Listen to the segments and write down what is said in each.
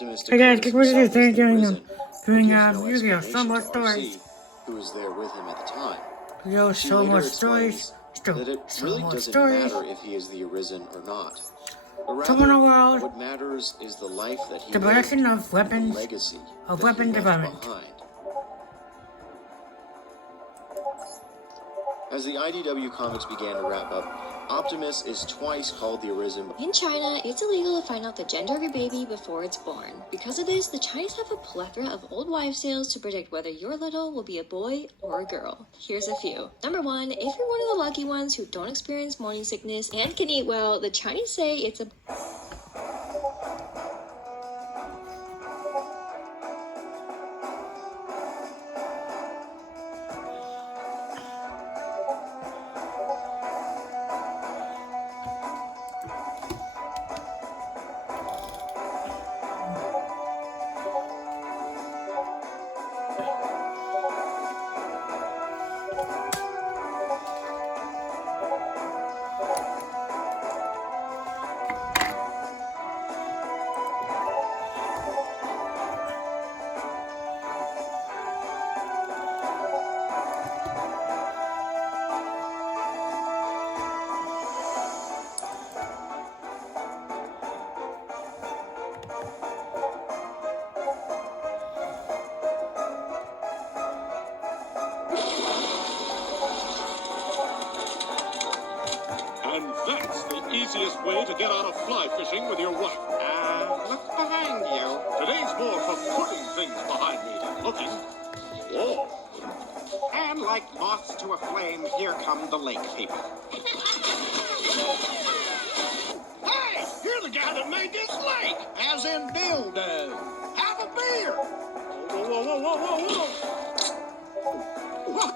Hey guys, get rid of this thing doing Yugioh, so much stories. Who was there with him at the time. Yo, so much stories. That it really doesn't matter if he is the Arisen or not. But rather, what matters is the life that he the production of weapons, the legacy of weapon development. Behind. As the IDW comics began to wrap up, Optimus is twice called the Arisen. In China, it's illegal to find out the gender of your baby before it's born. Because of this, the Chinese have a plethora of old wives' tales to predict whether your little will be a boy or a girl. Here's a few. Number 1, if you're one of the lucky ones who don't experience morning sickness and can eat well, the Chinese say it's a And that's the easiest way to get out of fly fishing with your wife. Look behind you. Today's more for putting things behind me than looking. Whoa. And like moths to a flame, here come the lake people. Hey, you're the guy that made this lake. As in Bill does. Have a beer. Whoa.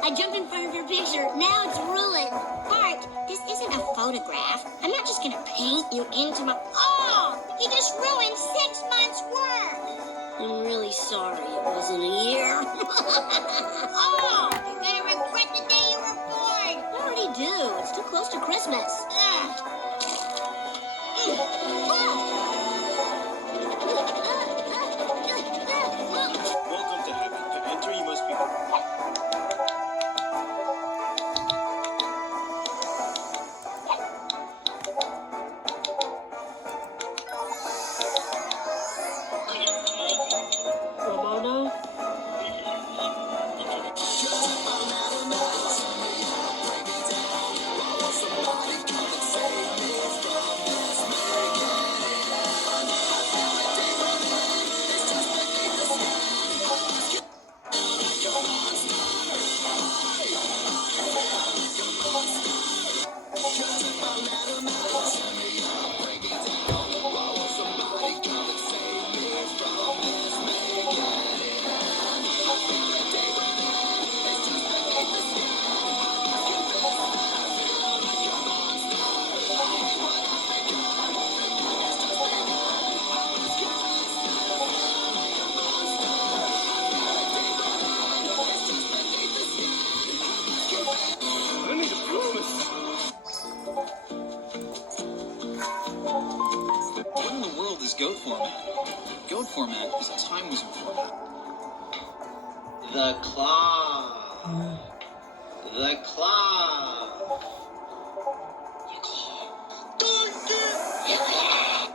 I jumped in front of your picture. Now it's ruined. Bart, this isn't a photograph. I'm not just gonna paint you into my... Oh! He just ruined 6 months' work! I'm really sorry it wasn't a year. Oh! You're gonna regret the day you were born! I already do. It's too close to Christmas. Welcome to heaven. To enter, you must be... Romano? I need a promise. What in the world is goat format? Goat format is a time-wizard format. The claw. The claw.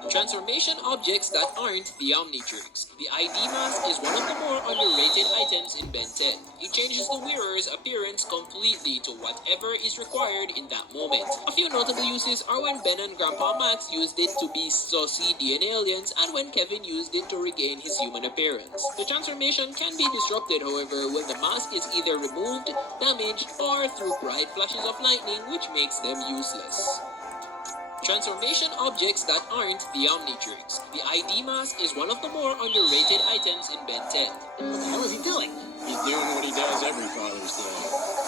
Transformation objects that aren't the Omnitrix. The ID mask is one of the more underrated items in Ben 10. It changes the wearer's appearance completely to whatever is required in that moment. A few notable uses are when Ben and Grandpa Max used it to be saucy DNA aliens and when Kevin used it to regain his human appearance. The transformation can be disrupted, however, when the mask is either removed, damaged, or through bright flashes of lightning, which makes them useless. Transformation objects that aren't the Omnitrix. The ID mask is one of the more underrated items in Ben 10. What the hell is he doing? He's doing what he does every Father's Day,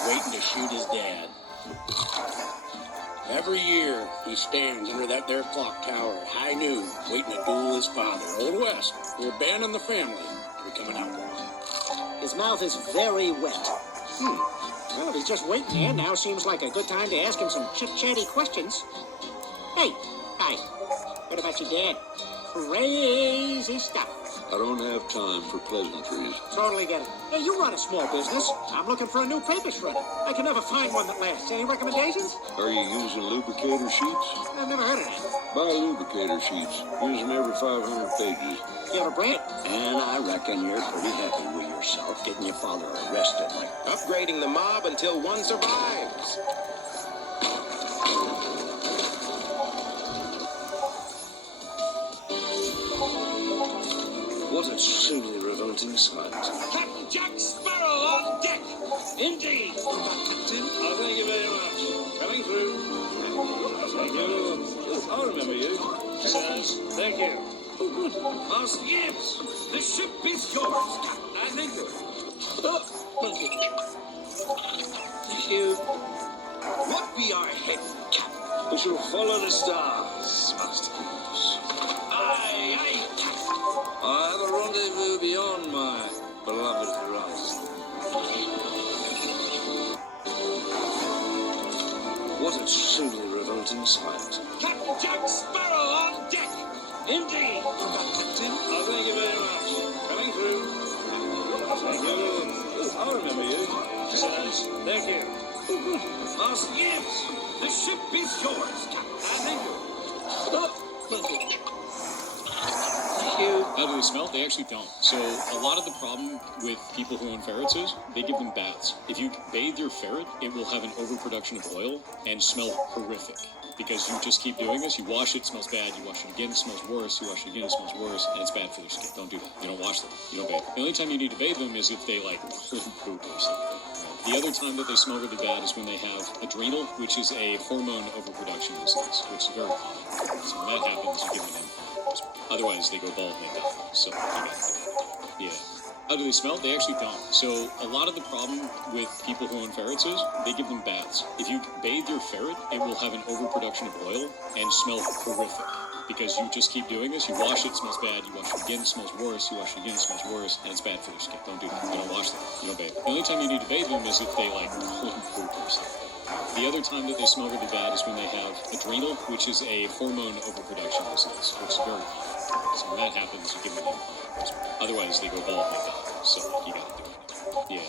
waiting to shoot his dad. Every year, he stands under that there clock tower at high noon, waiting to duel his father, Old West, where Ben and the family are becoming outlaws. His mouth is very wet. Well, he's just waiting here. Now seems like a good time to ask him some chit-chatty questions. Hey, hi. What about your dad? Crazy stuff. I don't have time for pleasantries. Totally get it. Hey, you run a small business. I'm looking for a new paper shredder. I can never find one that lasts. Any recommendations? Are you using lubricator sheets? I've never heard of that. Buy lubricator sheets. Use them every 500 pages. You have a brand? And I reckon you're pretty happy with yourself getting your father arrested like Upgrading the mob until one survives. What a truly revolting sight. Captain Jack Sparrow on deck! Indeed! Captain, thank you very much. Coming through. Thank you. I remember you. Sirs, thank you. Oh, good. Master Gibbs, the ship is yours. I thank you. Thank you. Thank you. What be our head, Captain? We shall follow the stars, Master Gibbs. Aye, aye, Captain. I have a rendezvous beyond my beloved horizon. What a truly revolting sight. Captain Jack Sparrow on deck! Indeed! Captain, thank you very much. Coming through. Thank you. I remember you. Sirs, thank you. Oh, good. Master Gibbs, the ship is yours, Captain. I thank you. Thank you. How do they smell? They actually don't. So a lot of the problem with people who own ferrets is they give them baths. If you bathe your ferret, it will have an overproduction of oil and smell horrific. Because you just keep doing this, you wash it, it smells bad, you wash it again, it smells worse, you wash it again, it smells worse, and it's bad for their skin. Don't do that. You don't wash them. You don't bathe them. The only time you need to bathe them is if they like poop or something. The other time that they smell really bad is when they have adrenal, which is a hormone overproduction disease, which is very common. So when that happens, you give them an implant. Otherwise, they go bald and they die. So you gotta do it. Yeah. How do they smell? They actually don't. So a lot of the problem with people who own ferrets is they give them baths. If you bathe your ferret, it will have an overproduction of oil and smell horrific. Because you just keep doing this, you wash it, it smells bad, you wash it again, it smells worse, you wash it again, it smells worse, and it's bad for their skin. Don't do that. You don't wash them. You don't bathe them. The only time you need to bathe them is if they like poop or something. The other time that they smell really bad is when they have adrenal, which is a hormone overproduction disease, which is very common. So when that happens, you give them an implant. Otherwise, they go bald and they die. So you gotta do it. Yeah.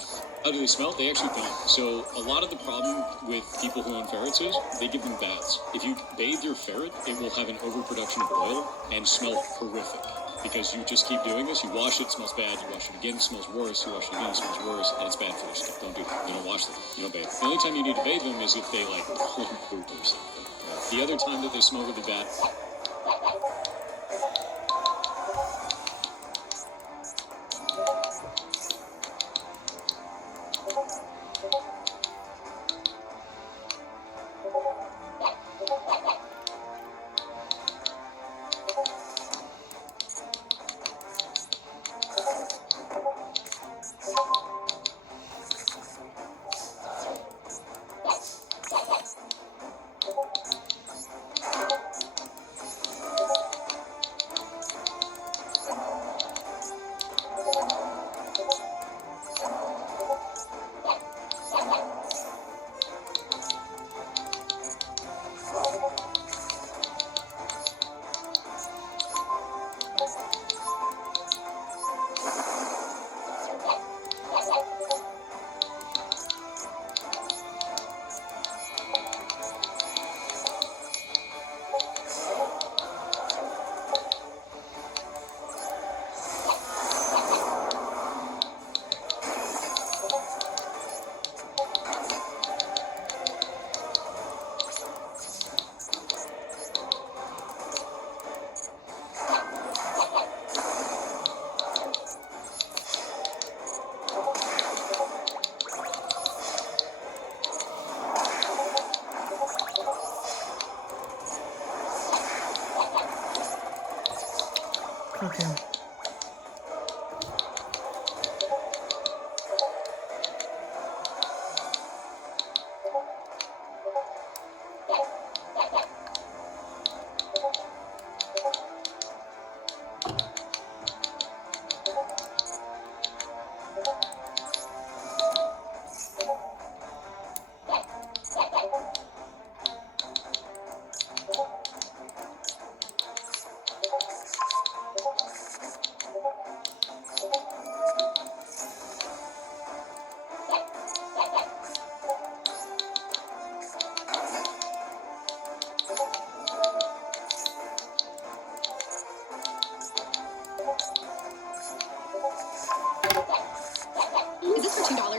How do they smell? They actually don't. So a lot of the problem with people who own ferrets is they give them baths. If you bathe your ferret, it will have an overproduction of oil and smell horrific. Because you just keep doing this, you wash it, it smells bad, you wash it again, it smells worse, you wash it again, it smells worse, and it's bad for their skin. Don't do that. You don't wash them. You don't bathe them. The only time you need to bathe them is if they like poop or something. The other time that they smell really bad. Okay.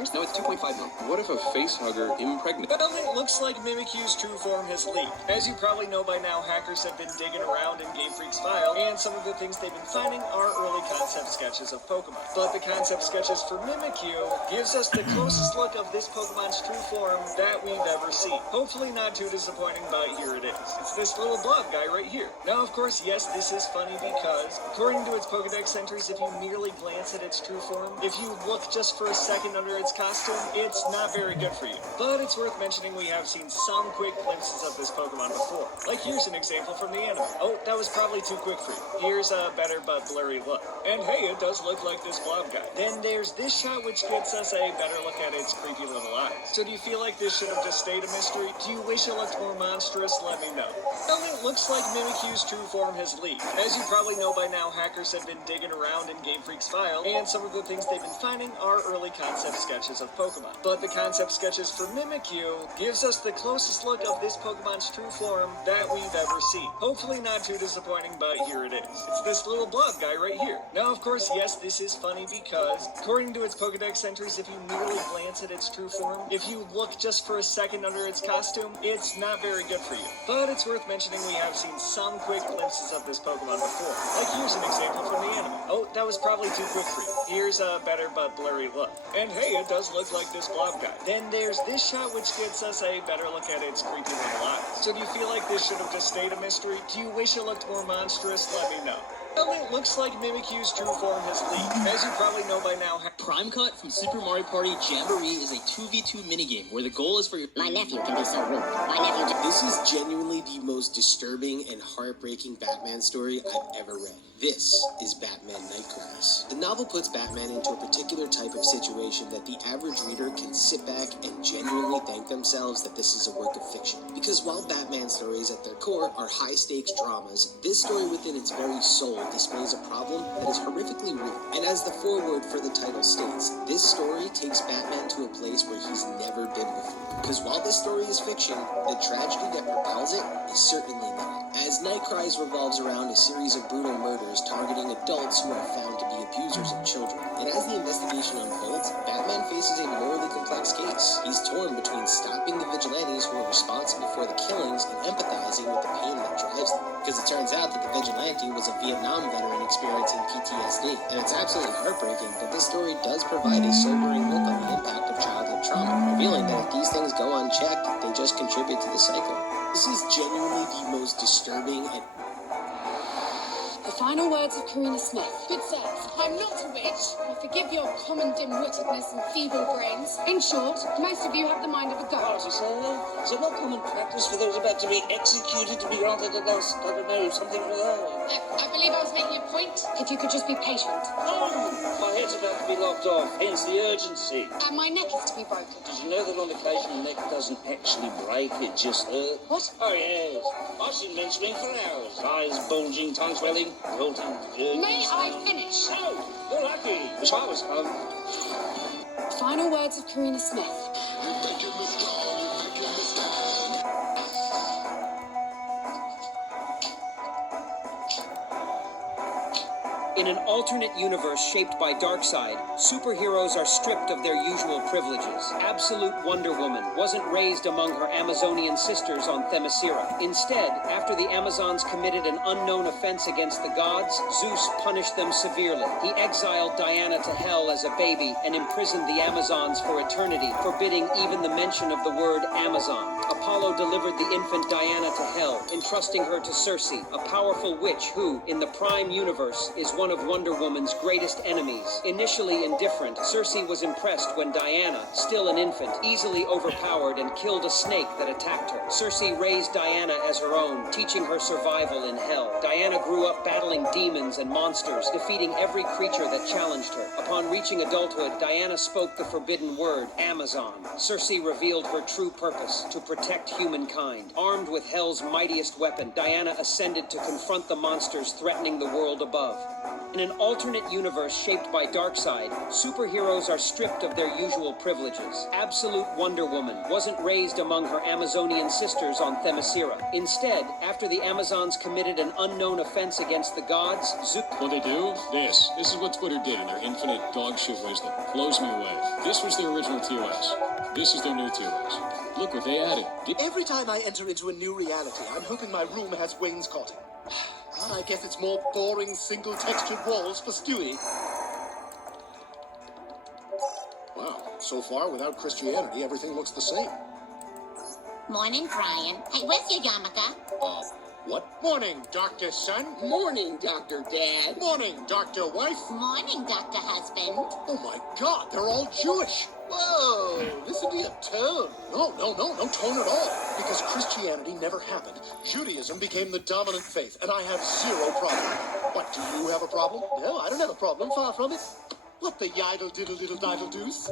followers? No, it's 2.5 million. What if a facehugger impregnates? Well, it looks like Mimikyu's true form has leaked. As you probably know by now, hackers have been digging around in Game Freak's file, and some of the things they've been finding are early concept sketches of Pokemon. But the concept sketches for Mimikyu gives us the closest look of this Pokemon's true form that we've ever seen. Hopefully not too disappointing, but here it is. It's this little blob guy right here. Now, of course, yes, this is funny because, according to its Pokedex entries, if you merely glance at its true form, if you look just for a second under its costume, it's not very good for you. But it's worth mentioning we have seen some quick glimpses of this Pokemon before. Like here's an example from the anime. Oh, that was probably too quick for you. Here's a better but blurry look. And hey, it does look like this blob guy. Then there's this shot which gets us a better look at its creepy little eyes. So do you feel like this should have just stayed a mystery? Do you wish it looked more monstrous? Let me know. Well, it looks like Mimikyu's true form has leaked. As you probably know by now, hackers have been digging around in Game Freak's file, and some of the things they've been finding are early concept sketches of Pokemon. But the concept sketches for Mimikyu gives us the closest look of this Pokemon's true form that we've ever seen. Hopefully not too disappointing, but here it is. It's this little blob guy right here. Now, of course, yes, this is funny because, according to its Pokedex entries, if you merely glance at its true form, if you look just for a second under its costume, it's not very good for you. But it's worth mentioning we have seen some quick glimpses of this Pokemon before. Like here's an example from the anime. Oh, that was probably too quick for you. Here's a better but blurry look. And hey, it does look like this blob guy. Then there's this shot which gets us a better look at its creepy little eyes. So do you feel like this should have just stayed a mystery? Do you wish it looked more monstrous? Let me know. Well, it looks like Mimikyu's true form has leaked. As you probably know by now, Prime Cut from Super Mario Party Jamboree is a 2v2 minigame where the goal is for your... My nephew can be so rude. My nephew... This is genuinely the most disturbing and heartbreaking Batman story I've ever read. This is Batman Nightcrawlers. The novel puts Batman into a particular type of situation that the average reader can sit back and genuinely thank themselves that this is a work of fiction. Because while Batman stories at their core are high-stakes dramas, this story within its very soul displays a problem that is horrifically real. And as the foreword for the title states, this story takes Batman to a place where he's never been before. Because while this story is fiction, the tragedy that propels it is certainly not. As Night Cries revolves around a series of brutal murders targeting adults who are found to be abusers of children. And as the investigation unfolds, Batman faces a morally complex case. He's torn between stopping the vigilantes who are responsible for the killings and empathizing with the pain that drives them. Because it turns out that the vigilante was a Vietnam veteran experiencing PTSD. And it's absolutely heartbreaking, but this story does provide a sobering look on the impact of childhood trauma, revealing that if these things go unchecked, they just contribute to the cycle. This is genuinely the most disturbing and... The final words of Karina Smith. Good sirs, I'm not a witch. I forgive your common dim-wittedness and feeble brains. In short, most of you have the mind of a god. Is it not common practice for those about to be executed to be granted a last, I don't know, something for that? I believe I was making a point. If you could just be patient. Oh, my head's about to be lopped off, hence the urgency. And my neck is to be broken. Did you know that on occasion the neck doesn't actually break, it just hurts? What? Oh, yes. I've seen men scream for hours. Eyes bulging, tongue swelling, wilting. May I finish? No, you're lucky. Wish I was home. Final words of Karina Smith. In an alternate universe shaped by Darkseid, superheroes are stripped of their usual privileges. Absolute Wonder Woman wasn't raised among her Amazonian sisters on Themyscira. Instead, after the Amazons committed an unknown offense against the gods, Zeus punished them severely. He exiled Diana to hell as a baby and imprisoned the Amazons for eternity, forbidding even the mention of the word Amazon. Apollo delivered the infant Diana to hell, entrusting her to Circe, a powerful witch who, in the Prime Universe, is one of Wonder Woman's greatest enemies. Initially indifferent, Circe was impressed when Diana, still an infant, easily overpowered and killed a snake that attacked her. Circe raised Diana as her own, teaching her survival in hell. Diana grew up battling demons and monsters, defeating every creature that challenged her. Upon reaching adulthood, Diana spoke the forbidden word, Amazon. Circe revealed her true purpose, to protect humankind. Armed with hell's mightiest weapon, Diana ascended to confront the monsters threatening the world above. In an alternate universe shaped by Darkseid, superheroes are stripped of their usual privileges. Absolute Wonder Woman wasn't raised among her Amazonian sisters on Themyscira. Instead, after the Amazons committed an unknown offense against the gods, What they do? This is what Twitter did in their infinite dog shit wisdom. Blows me away. This was their original TOS. This is their new TOS. Look what they added. Every time I enter into a new reality, I'm hoping my room has wainscoting. Well, I guess it's more boring, single-textured walls for Stewie. Wow, so far, without Christianity, everything looks the same. Morning, Brian. Hey, where's your yarmulke? What? Morning, Dr. Son. Morning, Dr. Dad. Morning, Dr. Wife. Morning, Dr. Husband. Oh my God, they're all Jewish. Whoa, this would be a tone. No tone at all. Because Christianity never happened. Judaism became the dominant faith, and I have zero problem. What, do you have a problem? No, I don't have a problem. Far from it. What the yidle diddle diddle diddle deuce?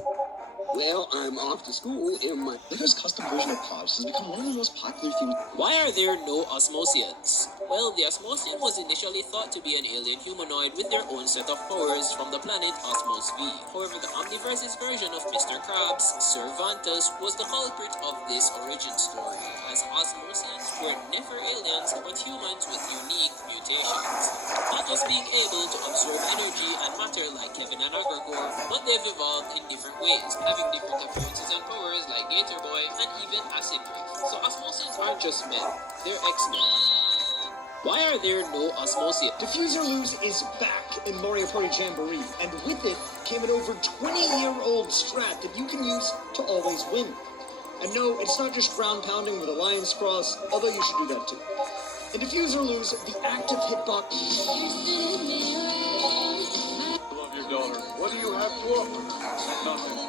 Well, I'm off to school in my... Lito's custom version of Pops has become one of the most popular themes. Why are there no Osmosians? Well, the Osmosian was initially thought to be an alien humanoid with their own set of powers from the planet Osmos V. However, the Omniverse's version of Mr. Krabs, Cervantes, was the culprit of this origin story, as Osmosians were never aliens but humans with unique mutations. Not just being able to absorb energy and matter like Kevin and Agragor, but they've evolved in different ways, having different appearances and powers like Gator Boy and even Acid Drift. So Osmosians aren't just men, they're X-Men. Why are there no Osmosians? Diffuser Lose is back in Mario Party Jamboree, and with it came an over 20-year-old strat that you can use to always win. And no, it's not just ground pounding with Alliance Cross, although you should do that too. In Diffuser Lose, the active hitbox... Love your daughter. What do you have to offer? Nothing.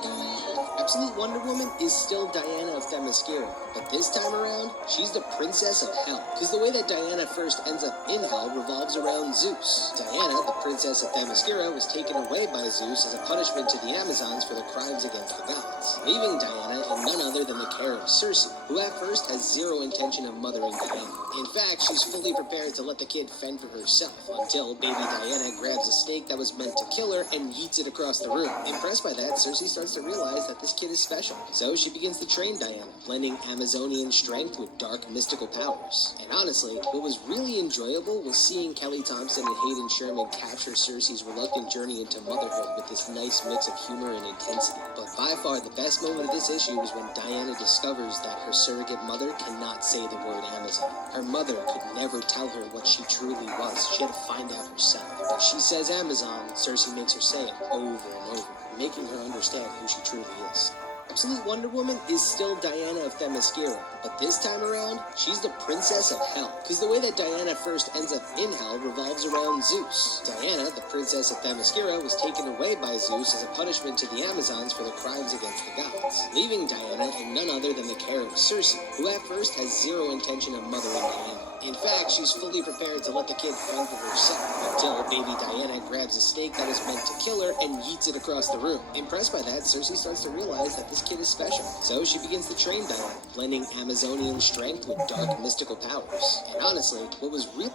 Absolute Wonder Woman is still Diana of Themyscira, but this time around, she's the Princess of Hell. Because the way that Diana first ends up in Hell revolves around Zeus. Diana, the Princess of Themyscira, was taken away by Zeus as a punishment to the Amazons for their crimes against the gods, leaving Diana in none other than the care of Circe, who at first has zero intention of mothering Diana. In fact, she's fully prepared to let the kid fend for herself, until baby Diana grabs a snake that was meant to kill her and yeets it across the room. Impressed by that, Circe starts to realize that this kid is special. So she begins to train Diana, blending Amazonian strength with dark mystical powers. And honestly, what was really enjoyable was seeing Kelly Thompson and Hayden Sherman capture Circe's reluctant journey into motherhood with this nice mix of humor and intensity. But by far the best moment of this issue was when Diana discovers that her surrogate mother cannot say the word Amazon. Her mother could never tell her what she truly was. She had to find out herself. If she says Amazon, Circe makes her say it over and over, making her understand who she truly is. Absolute Wonder Woman is still Diana of Themyscira, but this time around, she's the Princess of Hell. Because the way that Diana first ends up in Hell revolves around Zeus. Diana, the Princess of Themyscira, was taken away by Zeus as a punishment to the Amazons for their crimes against the gods, leaving Diana in none other than the care of Circe, who at first has zero intention of mothering Diana. In fact, she's fully prepared to let the kid fend for herself, until baby Diana grabs a snake that was meant to kill her and yeets it across the room. Impressed by that, Circe starts to realize that this kid is special. So she begins to train Diana, blending Amazonian strength with dark mystical powers. And honestly, what was real...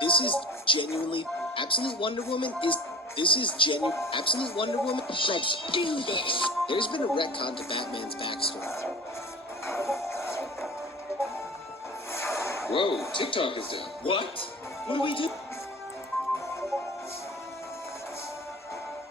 This is genuinely... Absolute Wonder Woman is... This is genuine... Absolute Wonder Woman... Let's do this! There's been a retcon to Batman's backstory. Whoa, TikTok is down. What? What do we do?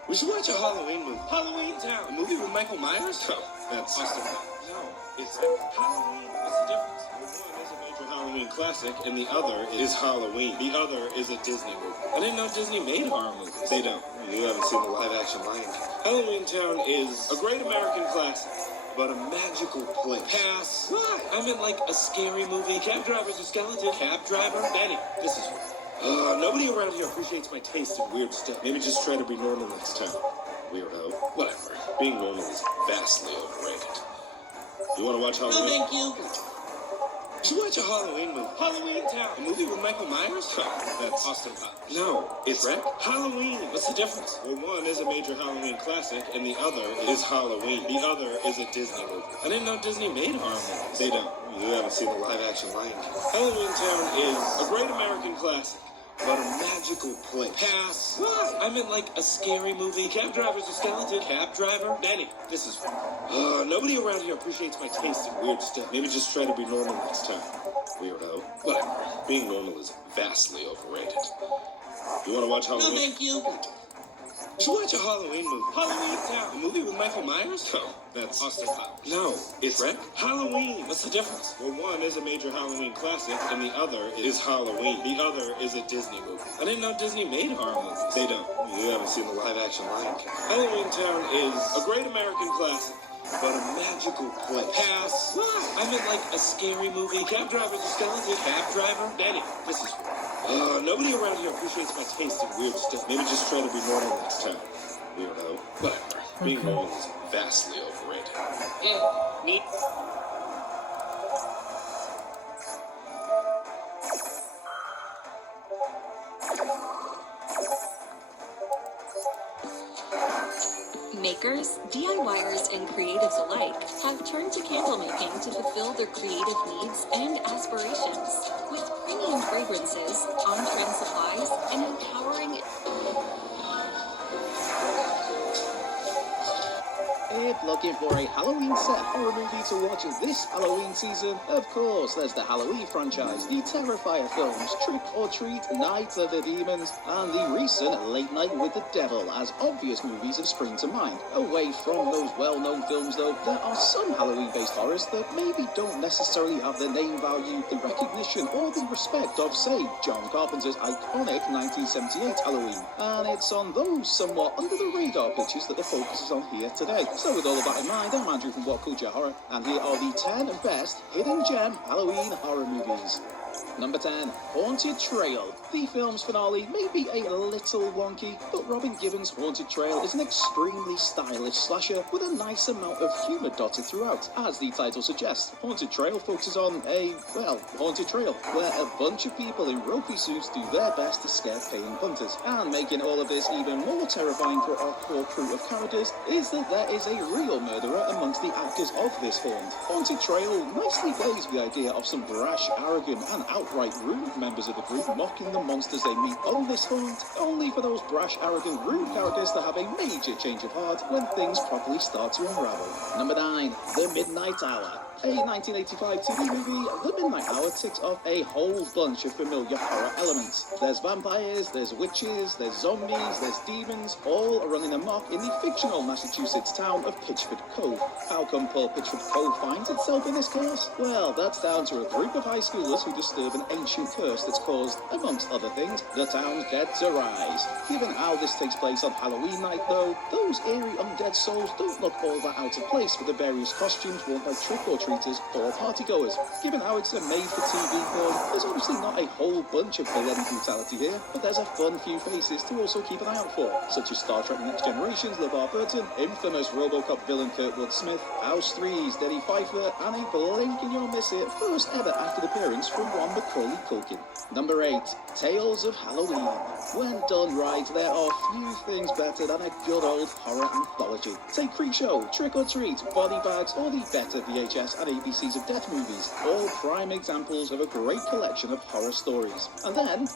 We should watch a Halloween movie. Halloween Town. A movie with Michael Myers? Oh, that's Austin. No, it's Halloween. What's the difference? One is a major Halloween classic, and the other is Halloween. The other is a Disney movie. I didn't know Disney made horror movies. They don't. You haven't seen the live-action Lion King. Halloween Town is a great American classic, but a magical place. Pass. Why? I meant like a scary movie. Cab driver's a skeleton. Cab driver? Anyway, this is nobody around here appreciates my taste in weird stuff. Maybe just try to be normal next time. Weirdo. Whatever. Being normal is vastly overrated. You want to watch Halloween? No, thank you. You should watch a Halloween movie. Halloween Town. A movie with Michael Myers? Oh, that's Austin Powers. No, it's Halloween. What's the difference? Well, one is a major Halloween classic, and the other is Halloween. The other is a Disney movie. I didn't know Disney made horror movies. They don't. You haven't seen the live-action Lion King. Halloween Town is a great American classic, but a magical place. Pass. What? I meant like a scary movie. Cab driver's a skeleton. Cab driver? Danny, this is... nobody around here appreciates my taste in weird stuff. Maybe just try to be normal next time. Weirdo. Whatever. Being normal is vastly overrated. You want to watch Halloween? No, thank you. You should watch a Halloween movie. Halloween Town. A movie with Michael Myers? No, that's Austin Powers. No, it's Halloween. What's the difference? Well, one is a major Halloween classic, and the other is Halloween. The other is a Disney movie. I didn't know Disney made horror movies. They don't. You haven't seen the live-action Lion King. Halloween Town is a great American classic, but a magical place. Pass. What? I meant like a scary movie. Cab driver's a skeleton. Cab driver? Danny, this is... nobody around here appreciates my taste in weird stuff. Maybe just try to be normal next time. Weirdo. Whatever. Being normal is vastly overrated. Yeah, neat. Makers, DIYers, and creatives alike have turned to candle making to fulfill their creative needs and aspirations. With premium fragrances, on-trend supplies, and empowering... If looking for a Halloween-set horror movie to watch this Halloween season, of course there's the Halloween franchise, the Terrifier films, Trick or Treat, Night of the Demons, and the recent Late Night with the Devil as obvious movies that spring to mind. Away from those well-known films though, there are some Halloween-based horrors that maybe don't necessarily have the name value, the recognition, or the respect of, say, John Carpenter's iconic 1978 Halloween. And it's on those somewhat under-the-radar pictures that the focus is on here today. So with all of that in mind, I'm Andrew from What Culture Horror, and here are the 10 best hidden gem Halloween horror movies. Number 10, Haunted Trail. The film's finale may be a little wonky, but Robin Gibbons' Haunted Trail is an extremely stylish slasher with a nice amount of humour dotted throughout. As the title suggests, Haunted Trail focuses on a, haunted trail, where a bunch of people in ropey suits do their best to scare paying hunters. And making all of this even more terrifying for our core crew of characters is that there is a real murderer amongst the actors of this haunt. Haunted Trail nicely plays the idea of some brash, arrogant, and outright rude members of the group mocking the monsters they meet on this haunt, only for those brash, arrogant, rude characters to have a major change of heart when things properly start to unravel. Number 9, The Midnight Hour. A 1985 TV movie, The Midnight Hour ticks off a whole bunch of familiar horror elements. There's vampires, there's witches, there's zombies, there's demons, all running amok in the fictional Massachusetts town of Pitchford Cove. How come poor Pitchford Cove finds itself in this chaos? Well, that's down to a group of high schoolers who disturb an ancient curse that's caused, amongst other things, the town's dead to rise. Given how this takes place on Halloween night, though, those eerie undead souls don't look all that out of place with the various costumes worn by trick-or-treaters or partygoers. Given how it's a made-for-TV film, there's obviously not a whole bunch of villain brutality here, but there's a fun few faces to also keep an eye out for, such as Star Trek Next Generation's LeVar Burton, infamous RoboCop villain Kurtwood Smith, House 3's Denny Pfeiffer, and a blink and you'll miss it first ever acted appearance from one Macaulay Culkin. Number 8, Tales of Halloween. When done right, there are few things better than a good old horror anthology. Take Creepshow, Trick or Treat, Body Bags, or the better VHS and ABCs of Death movies, all prime examples of a great collection of horror stories. And then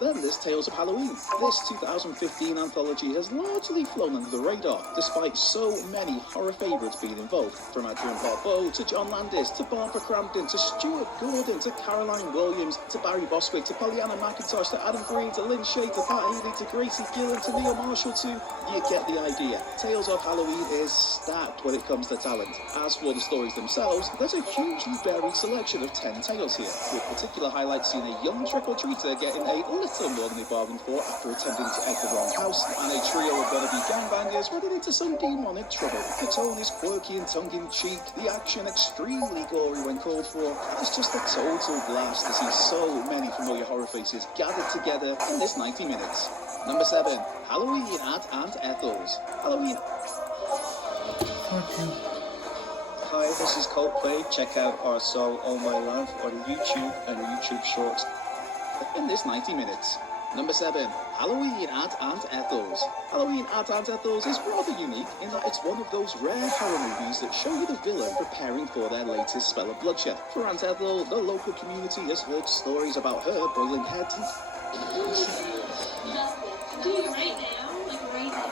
there's Tales of Halloween. This 2015 anthology has largely flown under the radar, despite so many horror favourites being involved, from Adrian Barbeau to John Landis to Barbara Crampton to Stuart Gordon to Caroline Williams to Barry Bostwick to Pollyanna McIntosh to Adam Green to Lynn Shay to Pat Healy to Gracie Gillen to Neil Marshall to... You get the idea. Tales of Halloween is stacked when it comes to talent. As for the stories themselves, there's a hugely varied selection of 10 tales here, with particular highlights seeing a young trick-or-treater getting a little more than they bargained for after attempting to egg the wrong house, and a trio of wannabe gangbangers running into some demonic trouble. The tone is quirky and tongue-in-cheek, the action extremely gory when called for, and it's just a total blast to see so many familiar horror faces gathered together in this 90 minutes. Number 7, Halloween at Aunt Ethel's. Halloween... Hi, this is Coldplay. Check out our song All My Love on YouTube and YouTube Shorts. In this 90 minutes. Number 7. Halloween at Aunt Ethel's. Halloween at Aunt Ethel's is rather unique in that it's one of those rare horror movies that show you the villain preparing for their latest spell of bloodshed. For Aunt Ethel, the local community has heard stories about her boiling heads and... Do it right now, like right now.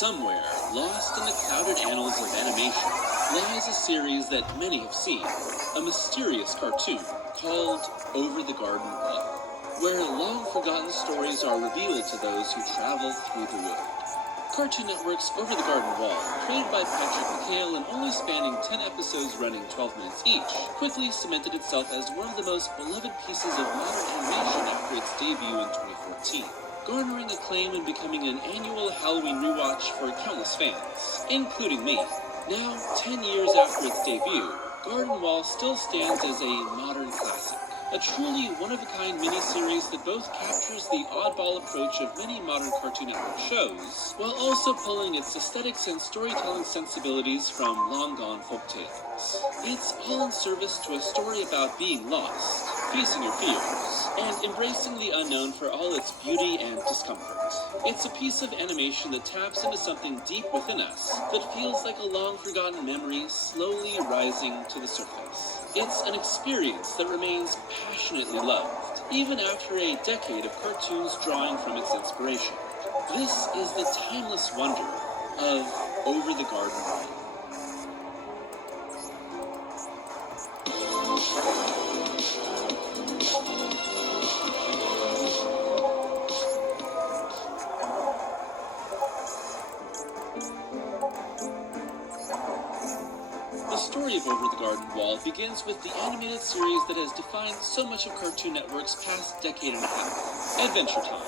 Somewhere, lost in the clouded annals of animation, lies a series that many have seen, a mysterious cartoon called Over the Garden Wall, where long-forgotten stories are revealed to those who travel through the wood. Cartoon Network's Over the Garden Wall, created by Patrick McHale and only spanning 10 episodes running 12 minutes each, quickly cemented itself as one of the most beloved pieces of modern animation after its debut in 2014. Garnering acclaim and becoming an annual Halloween rewatch for countless fans, including me. Now, 10 years after its debut, Garden Wall still stands as a modern classic. A truly one-of-a-kind miniseries that both captures the oddball approach of many modern Cartoon Network shows, while also pulling its aesthetics and storytelling sensibilities from long-gone folktales. It's all in service to a story about being lost, facing your fears, and embracing the unknown for all its beauty and discomfort. It's a piece of animation that taps into something deep within us that feels like a long-forgotten memory slowly rising to the surface. It's an experience that remains passionately loved, even after a decade of cartoons drawing from its inspiration. This is the timeless wonder of Over the Garden Wall. The story of Over the Garden Wall begins with the animated series that has defined so much of Cartoon Network's past decade and a half, Adventure Time.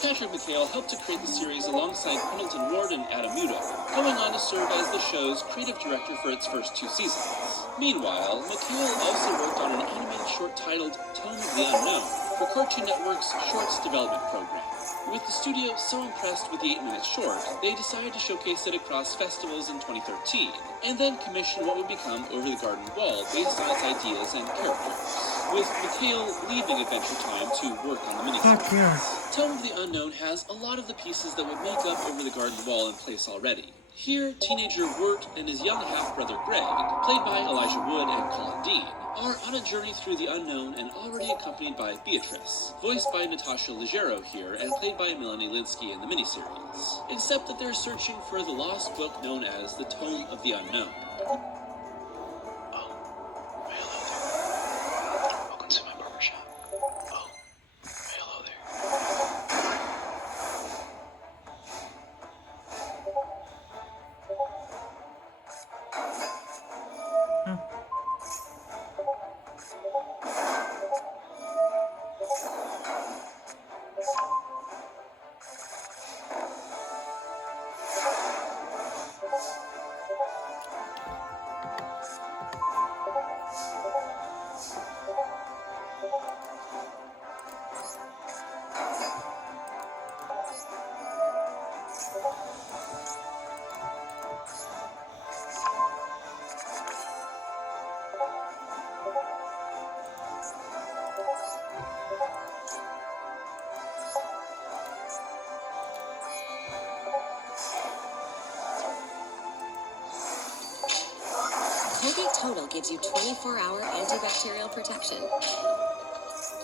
Patrick McHale helped to create the series alongside Pendleton Ward and Adam Muto, going on to serve as the show's creative director for its first 2 seasons. Meanwhile, McHale also worked on an animated short titled Tomes the Unknown for Cartoon Network's Shorts Development Program. With the studio so impressed with the 8-minute short, they decided to showcase it across festivals in 2013, and then commission what would become Over the Garden Wall based on its ideas and characters, with McHale leaving Adventure Time to work on the miniseries. Tome of the Unknown has a lot of the pieces that would make up Over the Garden Wall in place already. Here, teenager Wirt and his young half-brother Greg, played by Elijah Wood and Colin Dean, are on a journey through the unknown and already accompanied by Beatrice, voiced by Natasha Leggero here and played by Melanie Linsky in the miniseries, except that they're searching for the lost book known as the Tome of the Unknown. Welcome to my barbershop. Oh, hello there. Colgate Total gives you 24-hour antibacterial protection.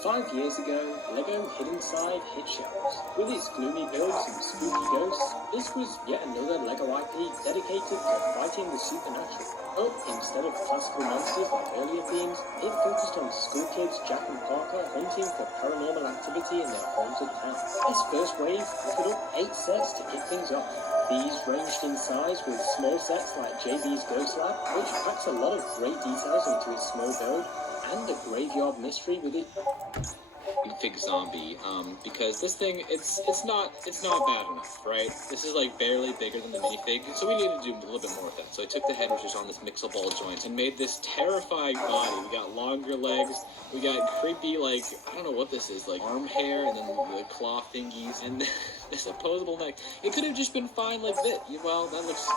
5 years ago, Lego hid inside hit shelves. With its gloomy builds and spooky ghosts, this was yet another Lego IP dedicated to fighting the supernatural. But instead of classical monsters like earlier themes, it focused on school kids Jack and Parker hunting for paranormal activity in their haunted town. This first wave offered up 8 sets to kick things off. These ranged in size with small sets like JB's Ghost Lab, which packs a lot of great details into its small build, and a graveyard mystery with it. Fig zombie, because this thing, it's not bad enough, right? This is like barely bigger than the minifig, so we needed to do a little bit more with it. So I took the head, which is on this mixel ball joint, and made this terrifying body. We got longer legs, we got creepy, like, I don't know what this is, like arm hair, and then the claw thingies, and this opposable neck. It could have just been fine like this. Well, that looks...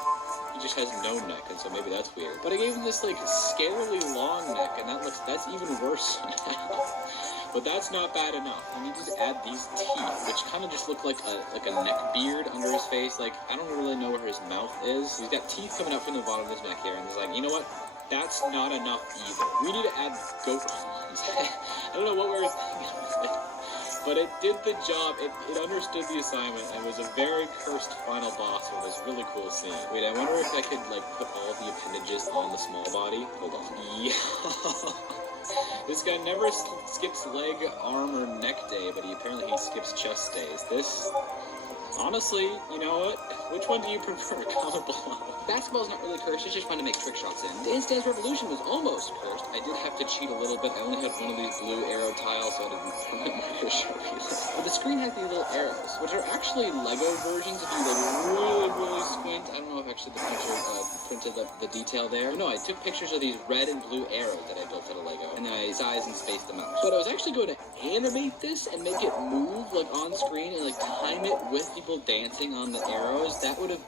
He just has no neck, and so maybe that's weird. But I gave him this, like, scarily long neck, and that's even worse now. But that's not bad enough. We need to add these teeth, which kind of just look like a neck beard under his face. Like, I don't really know where his mouth is. He's got teeth coming out from the bottom of his neck here, and he's like, you know what? That's not enough either. We need to add goat horns. I don't know what we were thinking of it. But it did the job, it understood the assignment, and was a very cursed final boss with this really cool scene. Wait, I wonder if I could, like, put all the appendages on the small body? Hold on. Yeah. This guy never skips leg, arm, or neck day, but apparently he skips chest days. This... Honestly, you know what? Which one do you prefer? Comment below. Basketball's not really cursed, it's just fun to make trick shots in. Dance Dance Revolution was almost cursed. I did have to cheat a little bit. I only had one of these blue arrow tiles, so I didn't permit my to show you. But the screen has these little arrows, which are actually Lego versions if you like really squint. I don't know if actually the picture printed the detail there. But no, I took pictures of these red and blue arrows that I built out of Lego, and then I sized and spaced them out. But I was actually going to animate this and make it move like on screen and like time it with people dancing on the arrows. That would have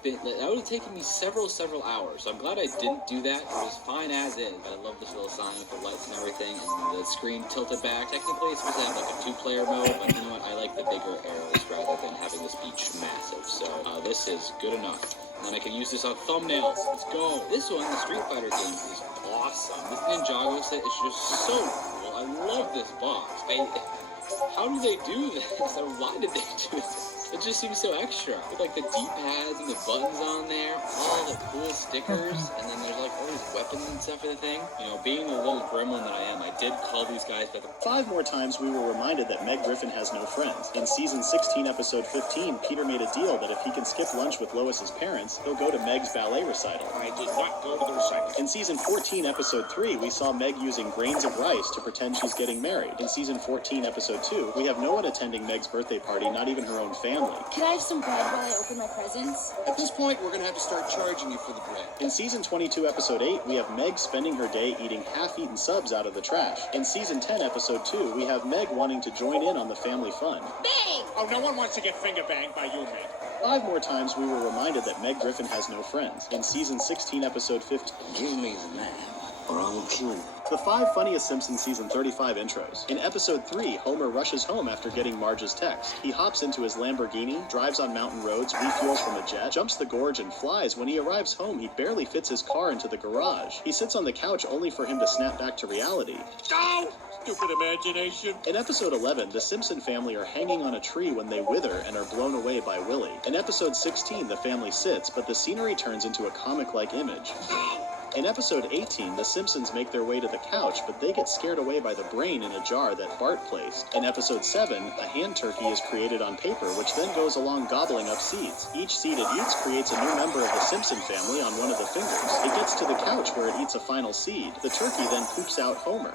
taken me several hours. So I'm glad I didn't do that. It was fine as is, but I love this little sign with the lights and everything, and the screen tilted back. Technically, it's supposed to have like a 2-player mode, but you know what? I like the bigger arrows rather than having this beach massive. So this is good enough. And then I can use this on thumbnails. Let's go. This one, the Street Fighter game, is awesome. This Ninjago set is just so cool. I love this box. How do they do this? Or why did they do this? It just seems so extra. With like the D-pads and the buttons on there, all the cool stickers, and then there's like all these weapons and stuff for the thing. You know, being a little gremlin that I am, I did call these guys back. 5 more times we were reminded that Meg Griffin has no friends. In season 16, episode 15, Peter made a deal that if he can skip lunch with Lois's parents, he'll go to Meg's ballet recital. I did not go to the recital. In season 14, episode 3, we saw Meg using grains of rice to pretend she's getting married. In season 14, episode 2, we have no one attending Meg's birthday party, not even her own family. Can I have some bread while I open my presents? At this point, we're going to have to start charging you for the bread. In season 22, episode Episode 8, we have Meg spending her day eating half-eaten subs out of the trash. In Season 10, Episode 2, we have Meg wanting to join in on the family fun. Bang! Oh, no one wants to get finger banged by you, Meg. 5 more times we were reminded that Meg Griffin has no friends. In Season 16, Episode 15. Give me the man, or I'll kill you. The 5 funniest Simpsons Season 35 intros. In Episode 3, Homer rushes home after getting Marge's text. He hops into his Lamborghini, drives on mountain roads, refuels from a jet, jumps the gorge, and flies. When he arrives home, he barely fits his car into the garage. He sits on the couch only for him to snap back to reality. Oh! Stupid imagination. In Episode 11, the Simpson family are hanging on a tree when they wither and are blown away by Willie. In Episode 16, the family sits, but the scenery turns into a comic-like image. In Episode 18, the Simpsons make their way to the couch, but they get scared away by the brain in a jar that Bart placed. In Episode 7, a hand turkey is created on paper, which then goes along gobbling up seeds. Each seed it eats creates a new member of the Simpson family on one of the fingers. It gets to the couch where it eats a final seed. The turkey then poops out Homer.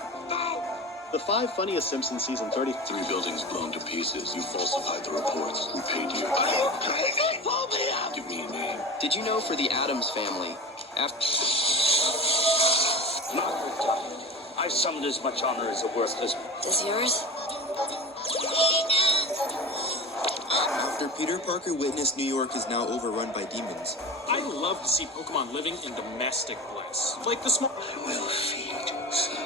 The 5 funniest Simpsons Season 33 buildings blown to pieces. You falsified the reports. Who paid you? Are you crazy? Pull me out! Give me a name. Did you know for the Addams family, after... I've summoned as much honor as a worthless. Does yours? After Peter Parker witnessed New York is now overrun by demons. I love to see Pokemon living in domestic bliss. Like the small... I will feed, son.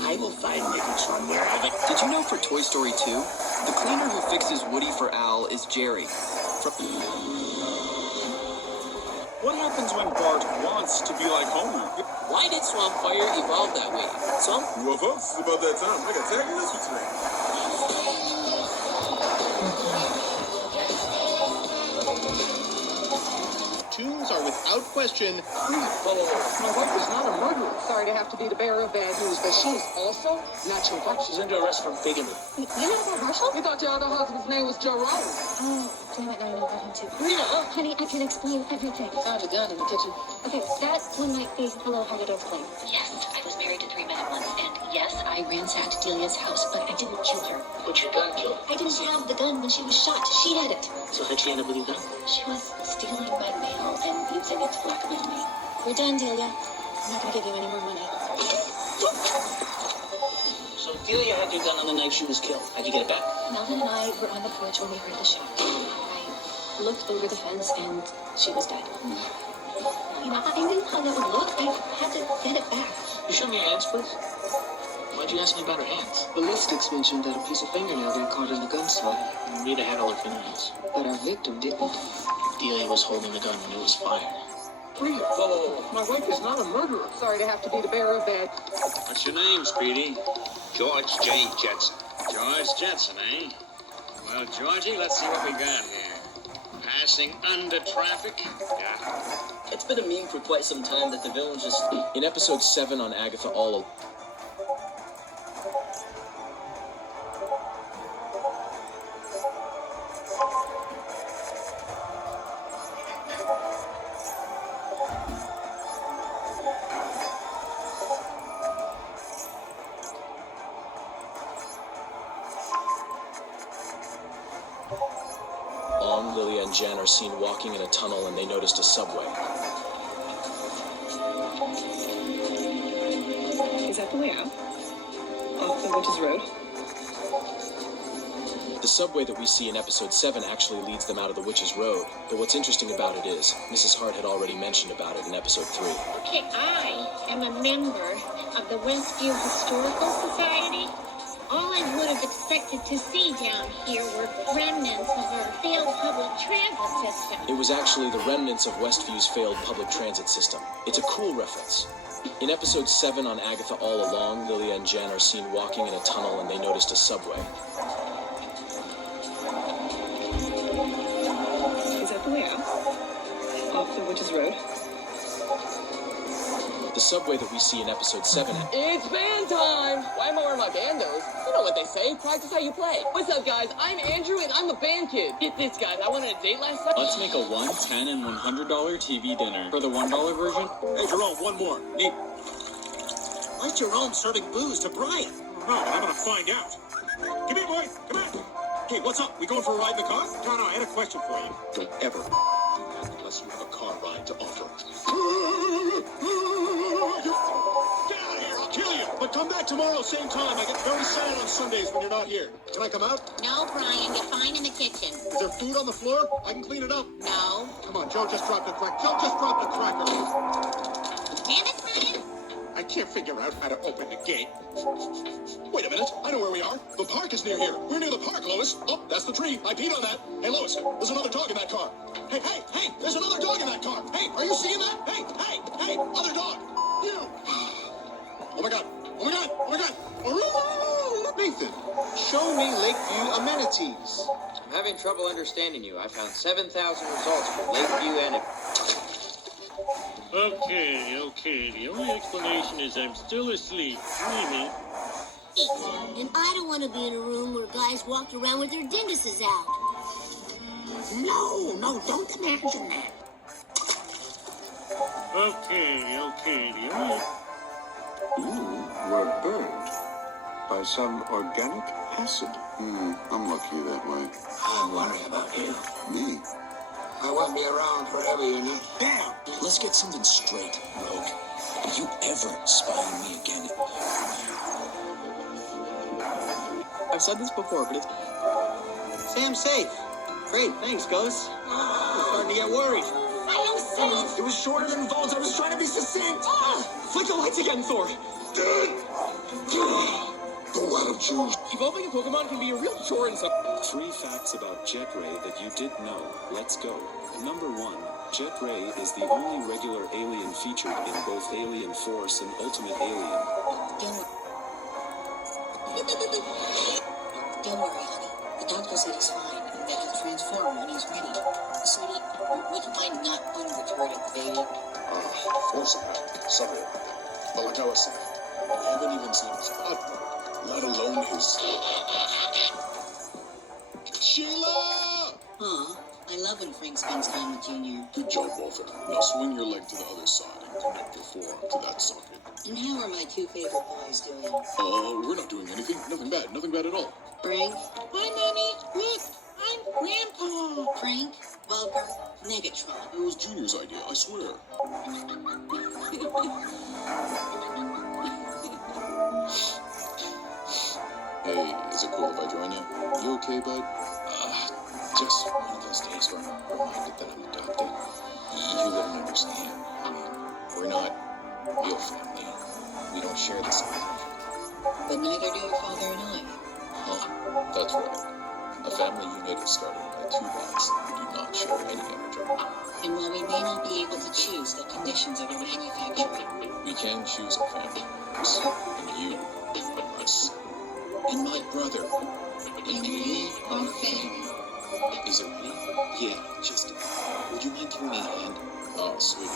I will find Megatron wherever. Did you know for Toy Story 2, the cleaner who fixes Woody for Al is Jerry? What happens when Bart wants to be like Homer? Why did Swamp Fire evolve that way? Swamp? Well, folks, it's about that time. I got tagged this for tonight. Tunes are without question. My wife is not a murderer. Sorry to have to be the bearer of bad news, but she's also natural. She's under arrest for bigamy. You know that Marshall? We thought your other husband's name was Jerome. Oh, damn it, now I know about him too. Honey, I can explain everything. Found a gun in the kitchen. Okay, that one night face, hello, how did explain? Yes, I was married to 3 men at once, and yes, I ransacked Delia's house, but I didn't kill her. But your gun killed. I didn't have the gun when she was shot. She had it. So how'd she end up with your gun? She was stealing my mail and using it to blackmail me. We're done, Delia. I'm not gonna give you any more money. So Delia had your gun on the night she was killed. How'd you get it back? Melvin and I were on the porch when we heard the shot. I looked over the fence and she was dead. You know, I knew how that would look. I had to get it back. You show me your hands, please. Why'd you ask me about her hands? Ballistics mentioned that a piece of fingernail got caught in the gun slot, Rita had all her fingernails. but our victim didn't. Delia was holding the gun when it was fired. Rita, my wife is not a murderer. Sorry to have to be the bearer of bad. What's your name, Speedy? George J. Jetson. George Jetson, eh? Well, Georgie, let's see what we got here. Passing under traffic? Yeah. It's been a meme for quite some time that the villain just... In Episode 7 on Agatha All... Lily and Jen are seen walking in a tunnel and they noticed a subway. Is that the way out? Off the Witch's Road? The subway that we see in Episode 7 actually leads them out of the Witch's Road, but what's interesting about it is, Mrs. Hart had already mentioned about it in Episode 3. Okay, I am a member of the Westview Historical Society. All I would have expected to see down here were remnants of our failed public transit system. It was actually the remnants of Westview's failed public transit system. It's a cool reference. In Episode 7 on Agatha All Along, Lily and Jen are seen walking in a tunnel and they noticed a subway. Is that the way out? Off the Witch's Road? The subway that we see in Episode 7... It's band time! Why am I wearing my bandos? You know what they say, practice how you play. What's up, guys? I'm Andrew, and I'm a band kid. Get this, guys. I went on a date last night. Let's make a $1, $10, and $100 TV dinner. For the $1 version? Hey, Jerome, one more. Neat. Why's Jerome serving booze to Brian? No, but I'm gonna find out. Come here, boy. Come here. Hey, what's up? We going for a ride in the car? No, I had a question for you. Don't ever do that unless you have a car ride to offer. But come back tomorrow, same time. I get very sad on Sundays when you're not here. Can I come out? No, Brian, you're fine in the kitchen. Is there food on the floor? I can clean it up. No. Come on, Joe just dropped a crack. Joe just dropped a cracker. Damn it, Brian. I can't figure out how to open the gate. Wait a minute. I know where we are. The park is near here. We're near the park, Lois. Oh, that's the tree. I peed on that. Hey, Lois, there's another dog in that car. Hey, hey, hey, there's another dog in that car. Hey, are you seeing that? Hey, hey, hey, other dog. You. Oh, my God. Oh, my God. Oh, my God. Oh, Nathan, show me Lakeview amenities. I'm having trouble understanding you. I found 7,000 results for Lakeview and... Okay. The only explanation is I'm still asleep. Dreaming. And I don't want to be in a room where guys walked around with their dinguses out. No, don't imagine that. Okay. The only... You were burned by some organic acid. I'm lucky that way. I worry about you. Me? I won't be around forever, you know. Damn! Let's get something straight, Rogue. If you ever spy on me again... I've said this before, but it's... Sam's safe. Great, thanks, Ghost. I'm starting to get worried. I'm safe. It was shorter than involved. I was trying to be succinct. Flick the lights again, Thor. Go out of choose. Evolving a Pokemon can be a real chore in some... 3 facts about Jet Ray that you didn't know. Let's go. Number 1. Jet Ray is the only regular alien featured in both Alien Force and Ultimate Alien. Don't worry, honey. The doctor said he's fine and that he'll transform when he's ready. Sweetie, would you mind not unreturning the baby? Force it back. Sorry about that. But like I was saying, we haven't even seen his artwork, let alone his... Sheila! I love when Frank spends time with Junior. Good job, Wolfie. Now swing your leg to the other side and connect your forearm to that socket. And how are my 2 favorite boys doing? We're not doing anything. Nothing bad at all. Frank? Hi, Mommy. Look, I'm Grandpa. Frank, Welker, Megatron. It was Junior's idea, I swear. Hey, is it cool if I join you? You okay, bud? Just one of those days where I'm reminded that I'm adopted. You wouldn't understand. I mean, we're not real family. We don't share the same life. But neither do your father and I. Huh? That's right. A family unit is started by 2 guys who do not share any energy. And while we may not be able to choose the conditions of our manufacturing, we can choose our family members. And you, us, and my brother. And we are family. Is it ready? Yeah, just... Would you mind giving me a hand? Oh, sweet.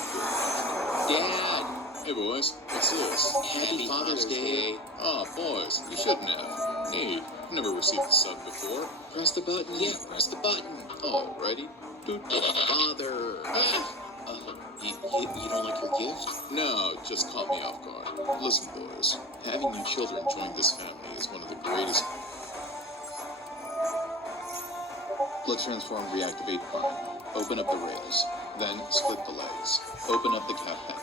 Dad! Hey, boys. What's this? Happy Father's Day. Oh, boys. You shouldn't have. Neat. Never received a sub before. Press the button. Yeah, press the button. Alrighty. Father. You don't like your gift? No, just caught me off guard. Listen, boys. Having you children join this family is one of the greatest... Blood transform, reactivate prime. Open up the rails. Then split the legs. Open up the calf panel.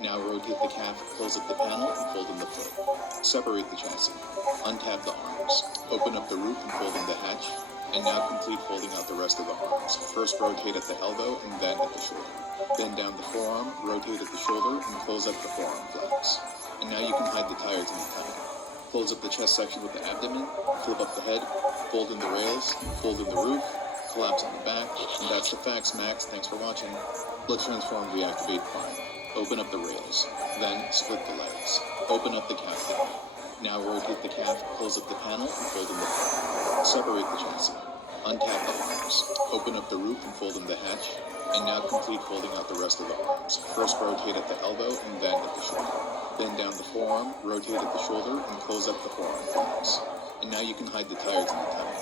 Now rotate the calf, close up the panel, and fold in the foot. Separate the chassis. Untap the arms. Open up the roof and fold in the hatch. And now complete folding out the rest of the arms. First rotate at the elbow and then at the shoulder. Bend down the forearm, rotate at the shoulder, and close up the forearm flaps. And now you can hide the tires in the tummy. Close up the chest section with the abdomen, flip up the head, fold in the rails, fold in the roof, collapse on the back, and that's the facts, Max. Thanks for watching. Blood transform, reactivate prime. Open up the rails, then split the legs. Open up the calf panel. Now rotate the calf, close up the panel, and fold in the foot. Separate the chassis. Untap the arms. Open up the roof and fold in the hatch. And now complete folding out the rest of the arms. First rotate at the elbow and then at the shoulder. Bend down the forearm, rotate at the shoulder, and close up the forearm flaps. And now you can hide the tires in the tummy.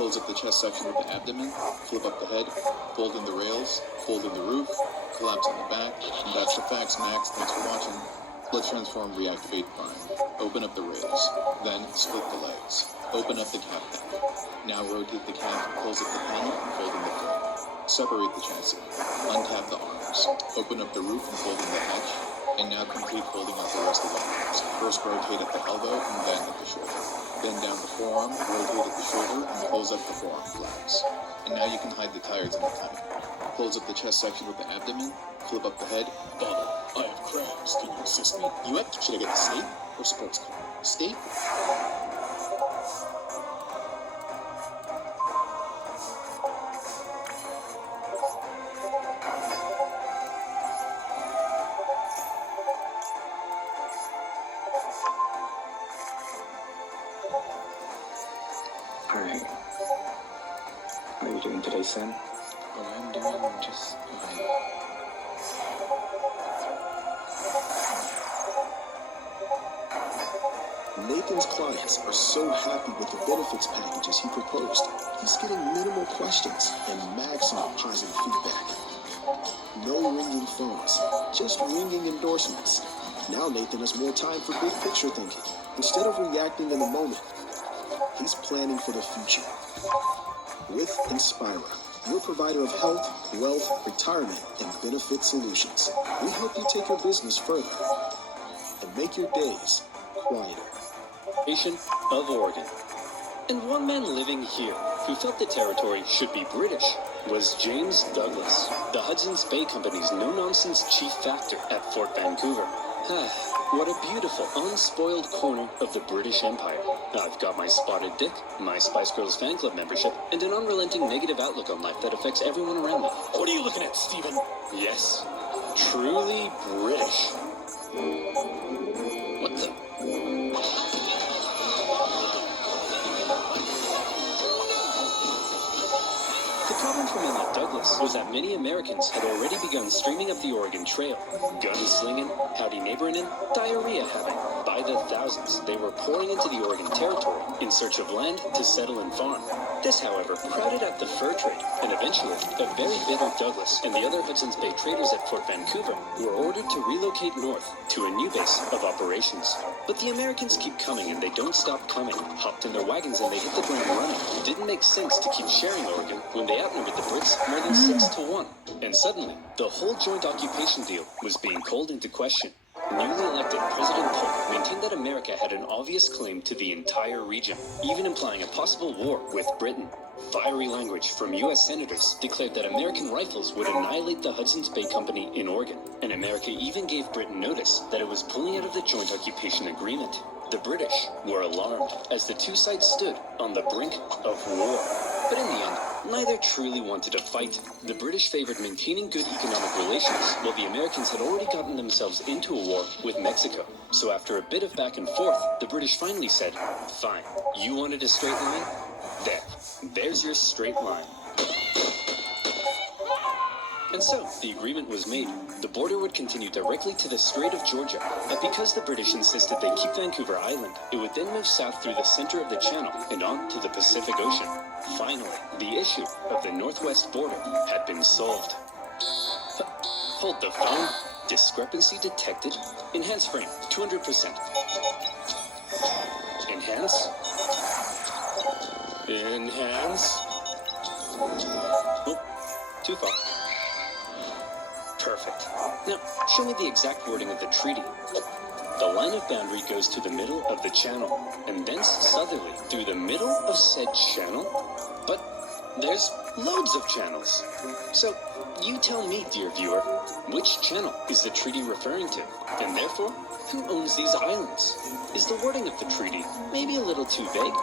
Close up the chest section with the abdomen, flip up the head, fold in the rails, fold in the roof, collapse on the back, and that's the facts, Max. Thanks for watching. Blood transform, reactivate prime. Open up the rails, then split the legs. Open up the calf panel. Now rotate the calf, close up the panel, and fold in the foot. Separate the chassis. Untap the arms. Open up the roof and fold in the hatch. And now complete folding out the rest of the arms. First rotate at the elbow and then at the shoulder. Then down the forearm, rotate at the shoulder and close up the forearm flaps. And now you can hide the tires in the tummy. Close up the chest section with the abdomen, flip up the head. Father, I have cramps. Can you assist me? You up? Should I get the state or sports car? State? Alright. How are you doing today, son? Oh, I'm doing just fine. Nathan's clients are so happy with the benefits packages he proposed. He's getting minimal questions and maximum positive feedback. No ringing phones, just ringing endorsements. Now Nathan has more time for big picture thinking. Instead of reacting in the moment, he's planning for the future. With Inspira, your provider of health, wealth, retirement, and benefit solutions, we help you take your business further and make your days quieter. Nation of Oregon. And one man living here who felt the territory should be British was James Douglas, the Hudson's Bay Company's no-nonsense chief factor at Fort Vancouver. What a beautiful, unspoiled corner of the British Empire. I've got my spotted dick, my Spice Girls fan club membership, and an unrelenting negative outlook on life that affects everyone around me. What are you looking at, Stephen? Yes, truly British. What the? The problem for men like Douglas was that many Americans had already begun streaming up the Oregon Trail. Gun-slinging, howdy neighboring, and diarrhea having. By the thousands, they were pouring into the Oregon Territory in search of land to settle and farm. This, however, crowded out the fur trade, and eventually, a very bitter Douglas and the other Hudson's Bay traders at Fort Vancouver were ordered to relocate north to a new base of operations. But the Americans keep coming, and they don't stop coming. Hopped in their wagons and they hit the ground running. It didn't make sense to keep sharing Oregon when they outnumbered the Brits more than 6-1. And suddenly, the whole joint occupation deal was being called into question. Newly elected President Polk maintained that America had an obvious claim to the entire region, even implying a possible war with Britain. Fiery language from U.S. senators declared that American rifles would annihilate the Hudson's Bay Company in Oregon, and America even gave Britain notice that it was pulling out of the joint occupation agreement. The British were alarmed as the two sides stood on the brink of war. But in the end, neither truly wanted to fight. The British favored maintaining good economic relations, while the Americans had already gotten themselves into a war with Mexico. So after a bit of back and forth, the British finally said, "Fine, you wanted a straight line? There's your straight line." And so, the agreement was made. The border would continue directly to the Strait of Georgia, but because the British insisted they keep Vancouver Island, it would then move south through the center of the channel and on to the Pacific Ocean. Finally, the issue of the northwest border had been solved. Hold the phone. Discrepancy detected. Enhance frame, 200%. Enhance. Enhance. Oh, too far. Perfect. Now, show me the exact wording of the treaty. The line of boundary goes to the middle of the channel, and thence southerly through the middle of said channel. But there's loads of channels. So, you tell me, dear viewer, which channel is the treaty referring to? And therefore, who owns these islands? Is the wording of the treaty maybe a little too vague?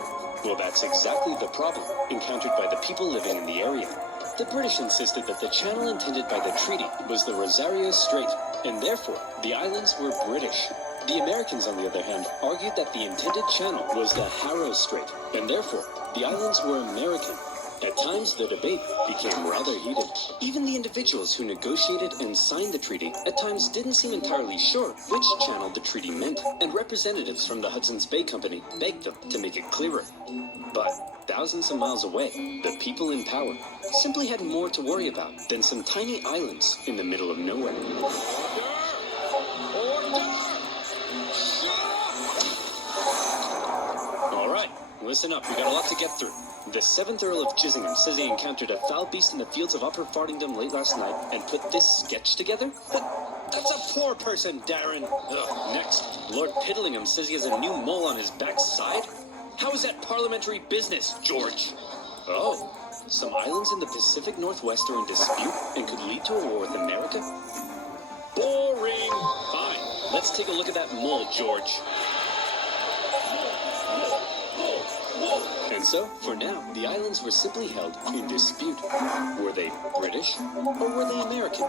Well, that's exactly the problem encountered by the people living in the area. The British insisted that the channel intended by the treaty was the Rosario Strait, and therefore the islands were British. The Americans, on the other hand, argued that the intended channel was the Harrow Strait, and therefore the islands were American. At times, the debate became rather heated. Even the individuals who negotiated and signed the treaty at times didn't seem entirely sure which channel the treaty meant, and representatives from the Hudson's Bay Company begged them to make it clearer. But thousands of miles away, the people in power simply had more to worry about than some tiny islands in the middle of nowhere. All right, listen up, we got a lot to get through. The 7th Earl of Chissingham says he encountered a foul beast in the fields of Upper Fardingdom late last night and put this sketch together? But that's a poor person, Darren. Ugh. Next, Lord Piddlingham says he has a new mole on his backside? How is that parliamentary business, George? Oh, some islands in the Pacific Northwest are in dispute and could lead to a war with America? Boring! Fine, let's take a look at that mole, George. And so, for now, the islands were simply held in dispute. Were they British or were they American?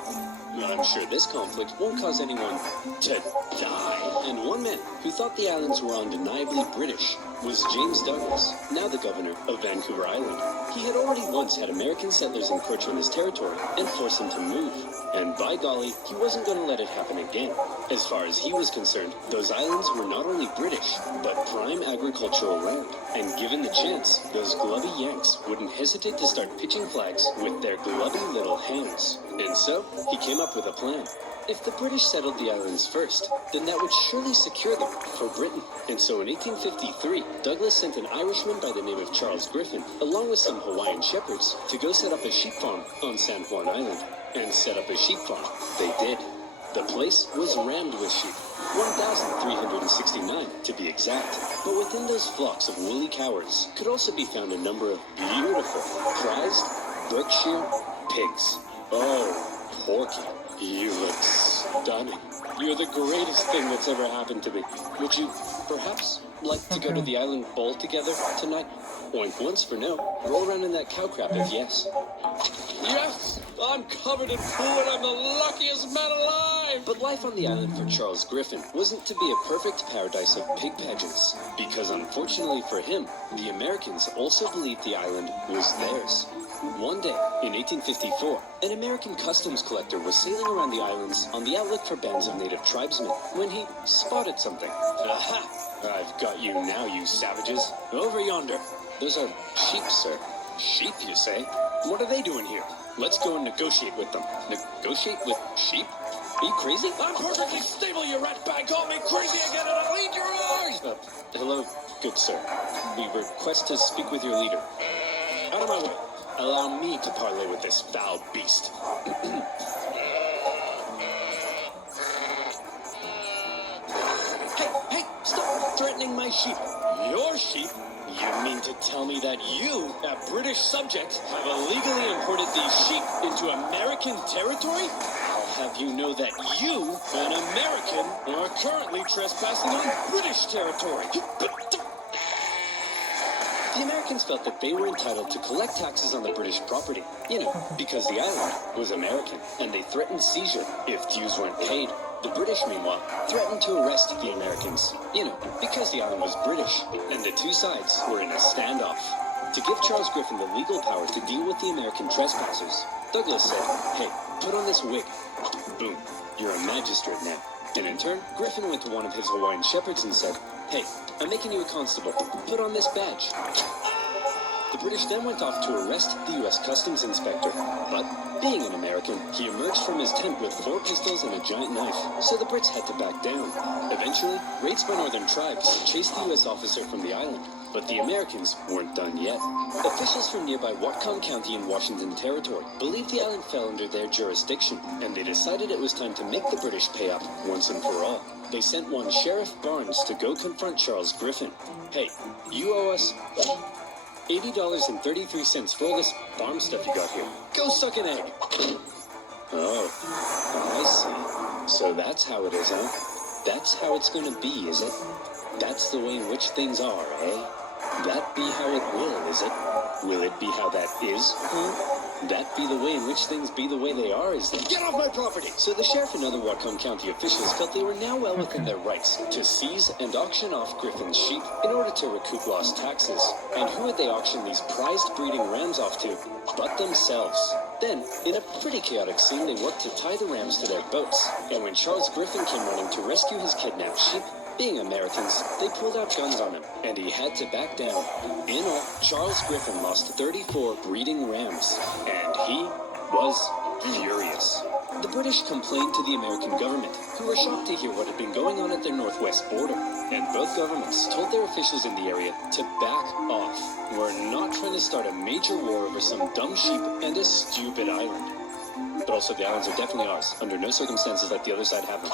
I'm sure this conflict won't cause anyone to die. And one man who thought the islands were undeniably British was James Douglas, now the governor of Vancouver Island. He had already once had American settlers encroach on his territory and force him to move. And by golly, he wasn't going to let it happen again. As far as he was concerned, those islands were not only British, but prime agricultural land. And given the chance, those glubby Yanks wouldn't hesitate to start pitching flags with their glubby little hands. And so, he came up with a plan. If the British settled the islands first, then that would surely secure them for Britain. And so in 1853, Douglas sent an Irishman by the name of Charles Griffin, along with some Hawaiian shepherds, to go set up a sheep farm on San Juan Island. And set up a sheep farm they did. The place was rammed with sheep, 1,369 to be exact. But within those flocks of woolly cowards could also be found a number of beautiful, prized Berkshire pigs. Oh, Porky, you look stunning. You're the greatest thing that's ever happened to me. Would you perhaps like to go to the island bowl together tonight? Oink once for no. Roll around in that cow crap if yes. Yes! I'm covered in poo and I'm the luckiest man alive! But life on the island for Charles Griffin wasn't to be a perfect paradise of pig pageants. Because unfortunately for him, the Americans also believed the island was theirs. One day, in 1854, an American customs collector was sailing around the islands on the outlook for bands of native tribesmen when he spotted something. Aha! I've got you now, you savages. Over yonder. Those are sheep, sir. Sheep, you say? What are they doing here? Let's go and negotiate with them. Negotiate with sheep? Are you crazy? I'm perfectly stable, you rat bag. Call me crazy again and I'll eat your eyes! Hello, good sir. We request to speak with your leader. Out of my way. Allow me to parley with this foul beast. Hey, stop threatening my sheep. Your sheep? You mean to tell me that you, a British subject, have illegally imported these sheep into American territory? I'll have you know that you, an American, are currently trespassing on British territory. The Americans felt that they were entitled to collect taxes on the British property, because the island was American, and they threatened seizure if dues weren't paid. The British, meanwhile, threatened to arrest the Americans, because the island was British, and the two sides were in a standoff. To give Charles Griffin the legal power to deal with the American trespassers, Douglas said, hey, put on this wig. Boom, you're a magistrate now. And in turn, Griffin went to one of his Hawaiian shepherds and said, hey, I'm making you a constable. Put on this badge. The British then went off to arrest the U.S. Customs Inspector. But, being an American, he emerged from his tent with 4 pistols and a giant knife, so the Brits had to back down. Eventually, raids by northern tribes chased the U.S. officer from the island. But the Americans weren't done yet. Officials from nearby Whatcom County in Washington Territory believed the island fell under their jurisdiction, and they decided it was time to make the British pay up once and for all. They sent one Sheriff Barnes to go confront Charles Griffin. Hey, you owe us $80.33 for all this farm stuff you got here. Go suck an egg. Oh, I see. So that's how it is, huh? That's how it's gonna be, is it? That's the way in which things are, eh? That be how it will, is it? Will it be how that is, huh? That be the way in which things be the way they are, is it? Get off my property! So the sheriff and other Whatcom County officials felt they were now well within their rights to seize and auction off Griffin's sheep in order to recoup lost taxes. And who would they auction these prized breeding rams off to but themselves? Then, in a pretty chaotic scene, they worked to tie the rams to their boats. And when Charles Griffin came running to rescue his kidnapped sheep, being Americans, they pulled out guns on him, and he had to back down. In all, Charles Griffin lost 34 breeding rams, and he was furious. The British complained to the American government, who were shocked to hear what had been going on at their northwest border. And both governments told their officials in the area to back off. We're not trying to start a major war over some dumb sheep and a stupid island. But also, the islands are definitely ours. Under no circumstances let the other side have them.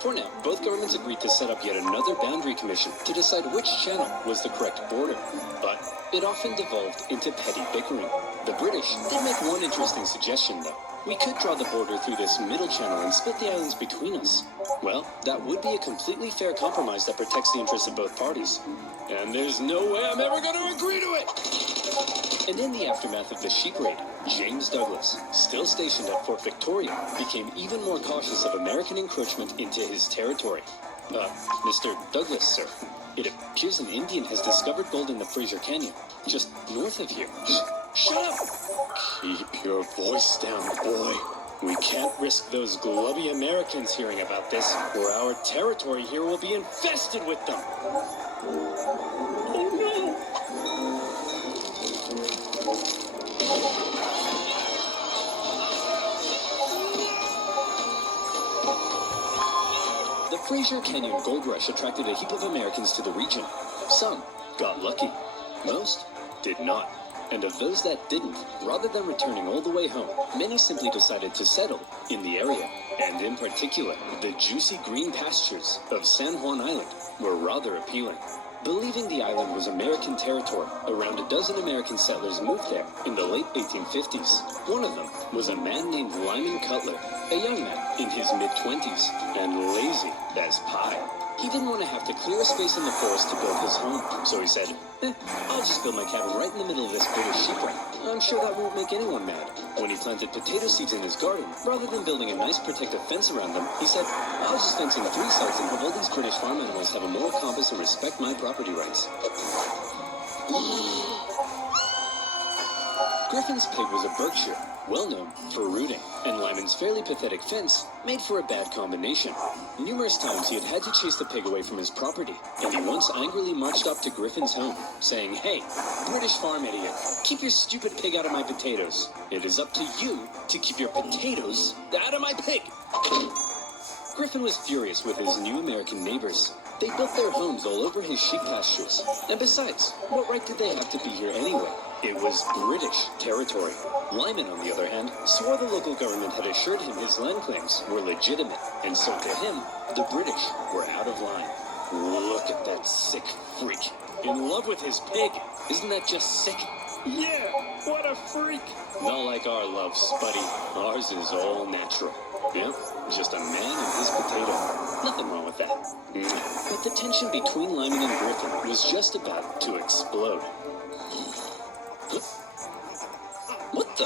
For now, both governments agreed to set up yet another boundary commission to decide which channel was the correct border. But it often devolved into petty bickering. The British did make one interesting suggestion, though. We could draw the border through this middle channel and split the islands between us. Well, that would be a completely fair compromise that protects the interests of both parties. And there's no way I'm ever going to agree to it! And in the aftermath of the sheep raid, James Douglas, still stationed at Fort Victoria, became even more cautious of American encroachment into his territory. Mr. Douglas, sir, it appears an Indian has discovered gold in the Fraser Canyon, just north of here. Shut up! Keep your voice down, boy. We can't risk those glubby Americans hearing about this, or our territory here will be infested with them. Oh no! The Fraser Canyon gold rush attracted a heap of Americans to the region. Some got lucky. Most did not. And of those that didn't, rather than returning all the way home, many simply decided to settle in the area. And in particular, the juicy green pastures of San Juan Island were rather appealing. Believing the island was American territory, around a dozen American settlers moved there in the late 1850s. One of them was a man named Lyman Cutler, a young man in his mid-20s, and lazy as pie. He didn't want to have to clear a space in the forest to build his home, so he said, I'll just build my cabin right in the middle of this British sheep run. I'm sure that won't make anyone mad. When he planted potato seeds in his garden, rather than building a nice protective fence around them, he said, I'll just fence in 3 sides and have all these British farm animals have a moral compass and respect my property rights. Griffin's pig was a Berkshire, well known for rooting, and Lyman's fairly pathetic fence made for a bad combination. Numerous times he had to chase the pig away from his property, and he once angrily marched up to Griffin's home, saying, Hey, British farm idiot, keep your stupid pig out of my potatoes. It is up to you to keep your potatoes out of my pig. Griffin was furious with his new American neighbors. They built their homes all over his sheep pastures. And besides, what right did they have to be here anyway? It was British territory. Lyman, on the other hand, swore the local government had assured him his land claims were legitimate, and so to him, the British were out of line. Look at that sick freak. In love with his pig. Isn't that just sick? Yeah, what a freak. Not like our love, Spuddy. Ours is all natural. Yeah, just a man and his potato. Nothing wrong with that. But the tension between Lyman and Griffin was just about to explode. What the?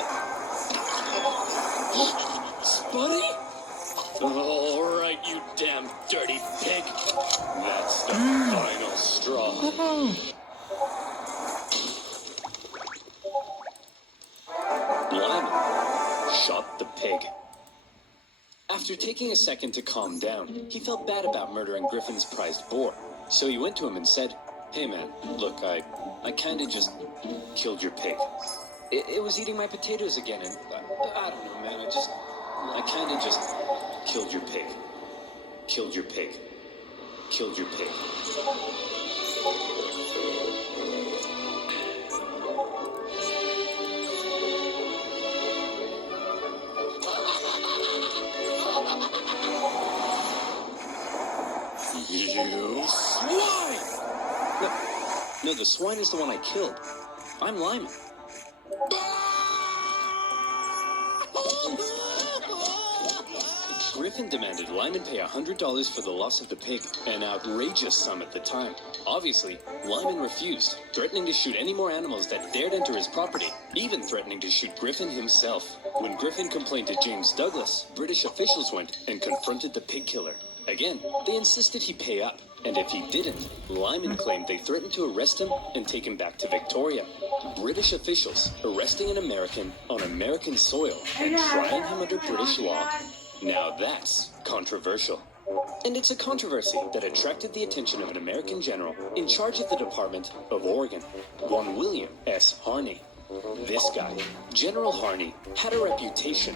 Spuddy? All right, you damn dirty pig. That's the final straw. Lyman shot the pig. After taking a second to calm down, he felt bad about murdering Griffin's prized boar. So he went to him and said, Hey man, look, I kinda just killed your pig. It was eating my potatoes again, and I don't know, man, I kinda just killed your pig. Killed your pig. Killed your pig. You swine! No, the swine is the one I killed. I'm Lyman. Griffin demanded Lyman pay $100 for the loss of the pig, an outrageous sum at the time. Obviously, Lyman refused, threatening to shoot any more animals that dared enter his property, even threatening to shoot Griffin himself. When Griffin complained to James Douglas, British officials went and confronted the pig killer. Again, they insisted he pay up, and if he didn't, Lyman claimed they threatened to arrest him and take him back to Victoria. British officials arresting an American on American soil and trying him under British law. Now that's controversial. And it's a controversy that attracted the attention of an American general in charge of the Department of Oregon, one William S. Harney. This guy, General Harney, had a reputation.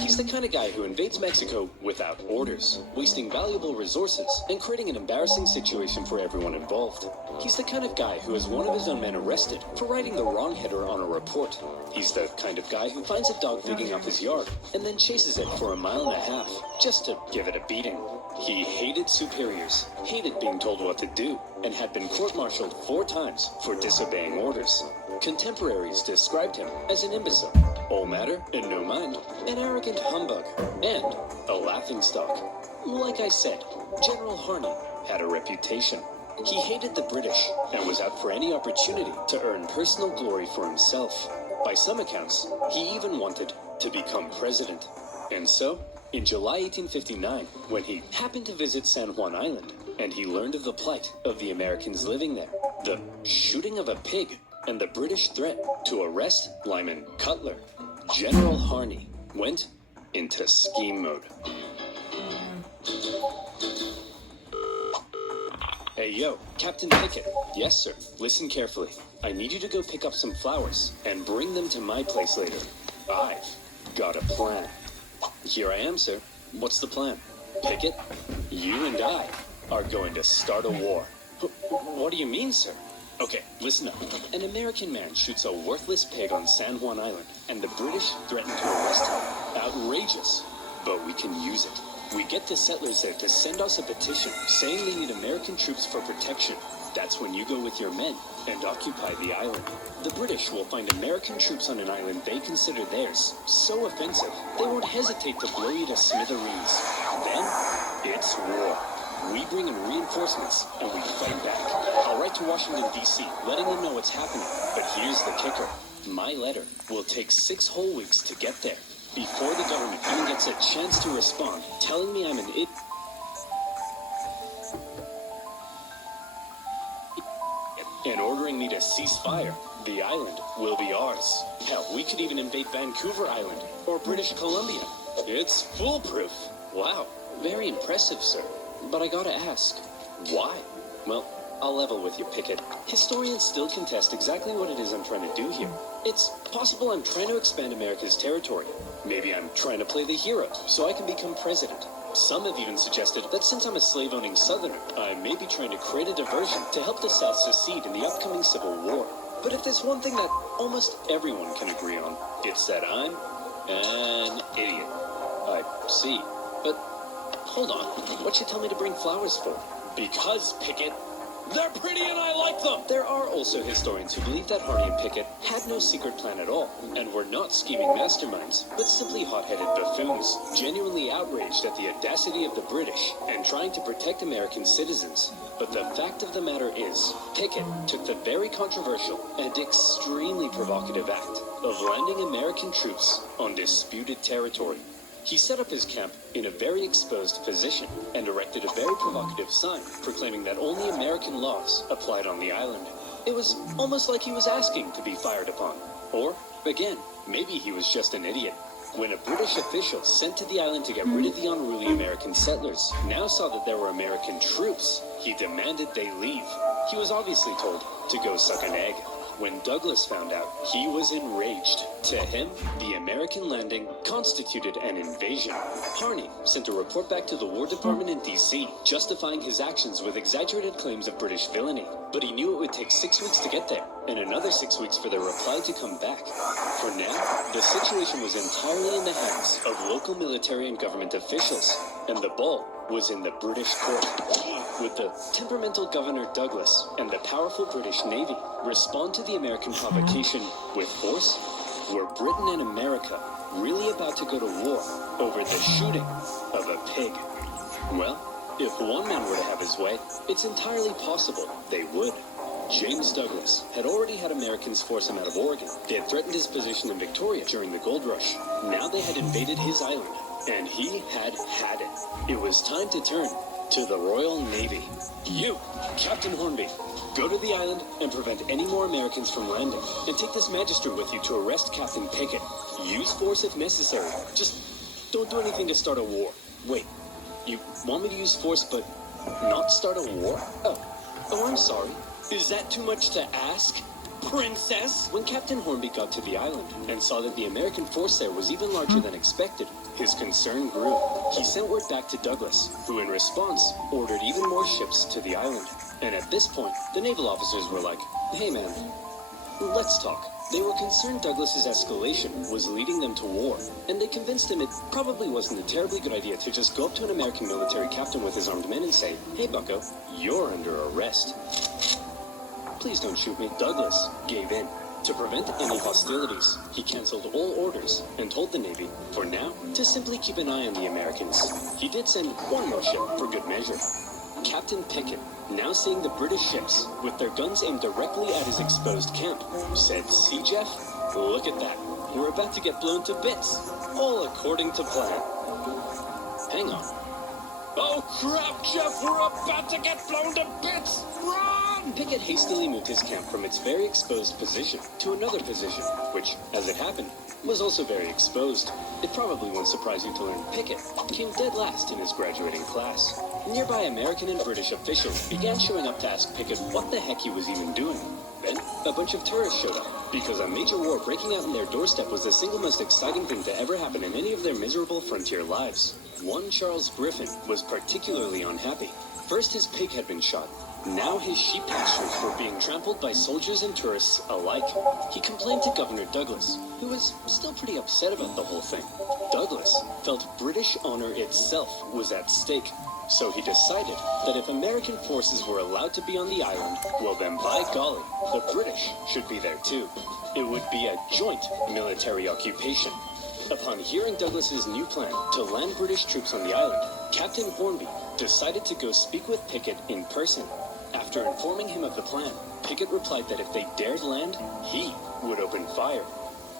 He's the kind of guy who invades Mexico without orders, wasting valuable resources and creating an embarrassing situation for everyone involved. He's the kind of guy who has one of his own men arrested for writing the wrong header on a report. He's the kind of guy who finds a dog digging up his yard and then chases it for 1.5 miles just to give it a beating. He hated superiors, hated being told what to do, and had been court-martialed 4 times for disobeying orders. Contemporaries described him as an imbecile, all matter and no mind, an arrogant humbug, and a laughingstock. Like I said, General Harney had a reputation. He hated the British and was out for any opportunity to earn personal glory for himself. By some accounts, he even wanted to become president. And so, in July 1859, when he happened to visit San Juan Island, and he learned of the plight of the Americans living there, the shooting of a pig, and the British threat to arrest Lyman Cutler, General Harney went into scheme mode. Hey yo, Captain Pickett. Yes, sir. Listen carefully. I need you to go pick up some flowers and bring them to my place later. I've got a plan. Here I am, sir. What's the plan? Pickett, you and I are going to start a war. What do you mean, sir? Okay, listen up. An American man shoots a worthless pig on San Juan Island, and the British threaten to arrest him. Outrageous. But we can use it. We get the settlers there to send us a petition saying they need American troops for protection. That's when you go with your men and occupy the island. The British will find American troops on an island they consider theirs so offensive, they won't hesitate to blow you to smithereens. Then, it's war. We bring in reinforcements and we fight back. I'll write to Washington, D.C., letting them know what's happening. But here's the kicker. My letter will take 6 whole weeks to get there, before the government even gets a chance to respond, telling me I'm an idiot. And ordering me to cease fire. The island will be ours. Hell, we could even invade Vancouver Island or British Columbia. It's foolproof. Wow, very impressive, sir. But I gotta ask, why? Well, I'll level with you, Pickett. Historians still contest exactly what it is I'm trying to do here. It's possible I'm trying to expand America's territory. Maybe I'm trying to play the hero so I can become president. Some have even suggested that since I'm a slave-owning Southerner, I may be trying to create a diversion to help the South secede in the upcoming Civil War. But if there's one thing that almost everyone can agree on, it's that I'm an idiot. I see. But hold on, what'd you tell me to bring flowers for? Because, Pickett, they're pretty and I like them! There are also historians who believe that Harney and Pickett had no secret plan at all, and were not scheming masterminds, but simply hot-headed buffoons, genuinely outraged at the audacity of the British, and trying to protect American citizens. But the fact of the matter is, Pickett took the very controversial and extremely provocative act of landing American troops on disputed territory. He set up his camp in a very exposed position and erected a very provocative sign proclaiming that only American laws applied on the island. It was almost like he was asking to be fired upon. Or, again, maybe he was just an idiot. When a British official sent to the island to get rid of the unruly American settlers now saw that there were American troops, he demanded they leave. He was obviously told to go suck an egg. When Douglas found out, he was enraged. To him, the American landing constituted an invasion. Harney sent a report back to the War Department in D.C., justifying his actions with exaggerated claims of British villainy. But he knew it would take 6 weeks to get there, and another 6 weeks for their reply to come back. For now, the situation was entirely in the hands of local military and government officials, and the ball was in the British court. Would the temperamental Governor Douglas and the powerful British Navy respond to the American provocation with force? Were Britain and America really about to go to war over the shooting of a pig? Well, if one man were to have his way, it's entirely possible they would. James Douglas had already had Americans force him out of Oregon. They had threatened his position in Victoria during the gold rush. Now they had invaded his island, and he had had it. It was time to turn to the Royal Navy. You, Captain Hornby, go to the island and prevent any more Americans from landing. And take this magistrate with you to arrest Captain Pickett. Use force if necessary. Just don't do anything to start a war. Wait, you want me to use force but not start a war? Oh, I'm sorry. Is that too much to ask? princess! When Captain Hornby got to the island and saw that the American force there was even larger than expected, his concern grew. He sent word back to Douglas, who in response ordered even more ships to the island. And at this point, the naval officers were like, hey man, let's talk. They were concerned Douglas's escalation was leading them to war, and they convinced him it probably wasn't a terribly good idea to just go up to an American military captain with his armed men and say, hey bucko, you're under arrest. Please don't shoot me. Douglas gave in. To prevent any hostilities, he canceled all orders and told the Navy, for now, to simply keep an eye on the Americans. He did send one more ship for good measure. Captain Pickett, now seeing the British ships with their guns aimed directly at his exposed camp, said, see Jeff, look at that. We're about to get blown to bits, all according to plan. Hang on. Oh crap, Jeff, we're about to get blown to bits! Run! Pickett hastily moved his camp from its very exposed position to another position, which, as it happened, was also very exposed. It probably won't surprise you to learn Pickett came dead last in his graduating class. Nearby American and British officials began showing up to ask Pickett what the heck he was even doing. Then, a bunch of tourists showed up, because a major war breaking out on their doorstep was the single most exciting thing to ever happen in any of their miserable frontier lives. One Charles Griffin was particularly unhappy. First his pig had been shot. Now his sheep pastures were being trampled by soldiers and tourists alike. He complained to Governor Douglas, who was still pretty upset about the whole thing. Douglas felt British honor itself was at stake. So he decided that if American forces were allowed to be on the island, well then by golly, the British should be there too. It would be a joint military occupation. Upon hearing Douglas's new plan to land British troops on the island, Captain Hornby decided to go speak with Pickett in person. After informing him of the plan, Pickett replied that if they dared land, he would open fire.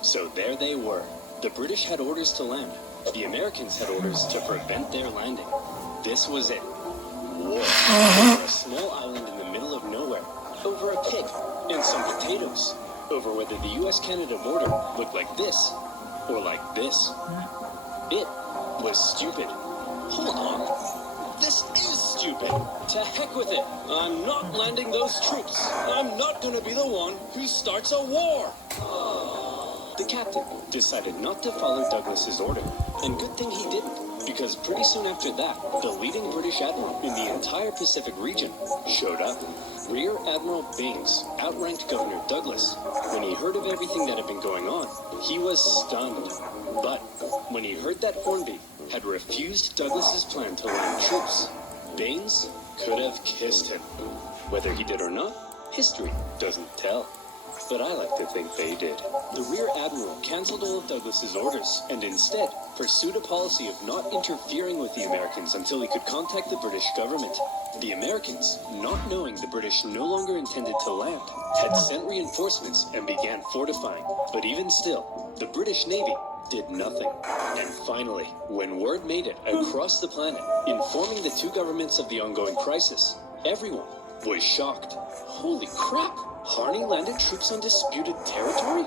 So there they were. The British had orders to land. The Americans had orders to prevent their landing. This was it. War. Over a small island in the middle of nowhere. Over a pig and some potatoes. Over whether the US-Canada border looked like this or like this. It was stupid. Hold on. This is stupid. To heck with it. I'm not landing those troops. I'm not gonna be the one who starts a war. The captain decided not to follow Douglas's order. And good thing he didn't. Because pretty soon after that, the leading British admiral in the entire Pacific region showed up. Rear Admiral Byng outranked Governor Douglas. When he heard of everything that had been going on, he was stunned. But when he heard that Hornby had refused Douglas's plan to land troops, Byng could have kissed him. Whether he did or not, history doesn't tell. But I like to think they did. The Rear Admiral canceled all of Douglas's orders and instead pursued a policy of not interfering with the Americans until he could contact the British government. The Americans, not knowing the British no longer intended to land, had sent reinforcements and began fortifying. But even still, the British Navy did nothing. And finally, when word made it across the planet, informing the two governments of the ongoing crisis, everyone was shocked. Holy crap! Harney landed troops on disputed territory?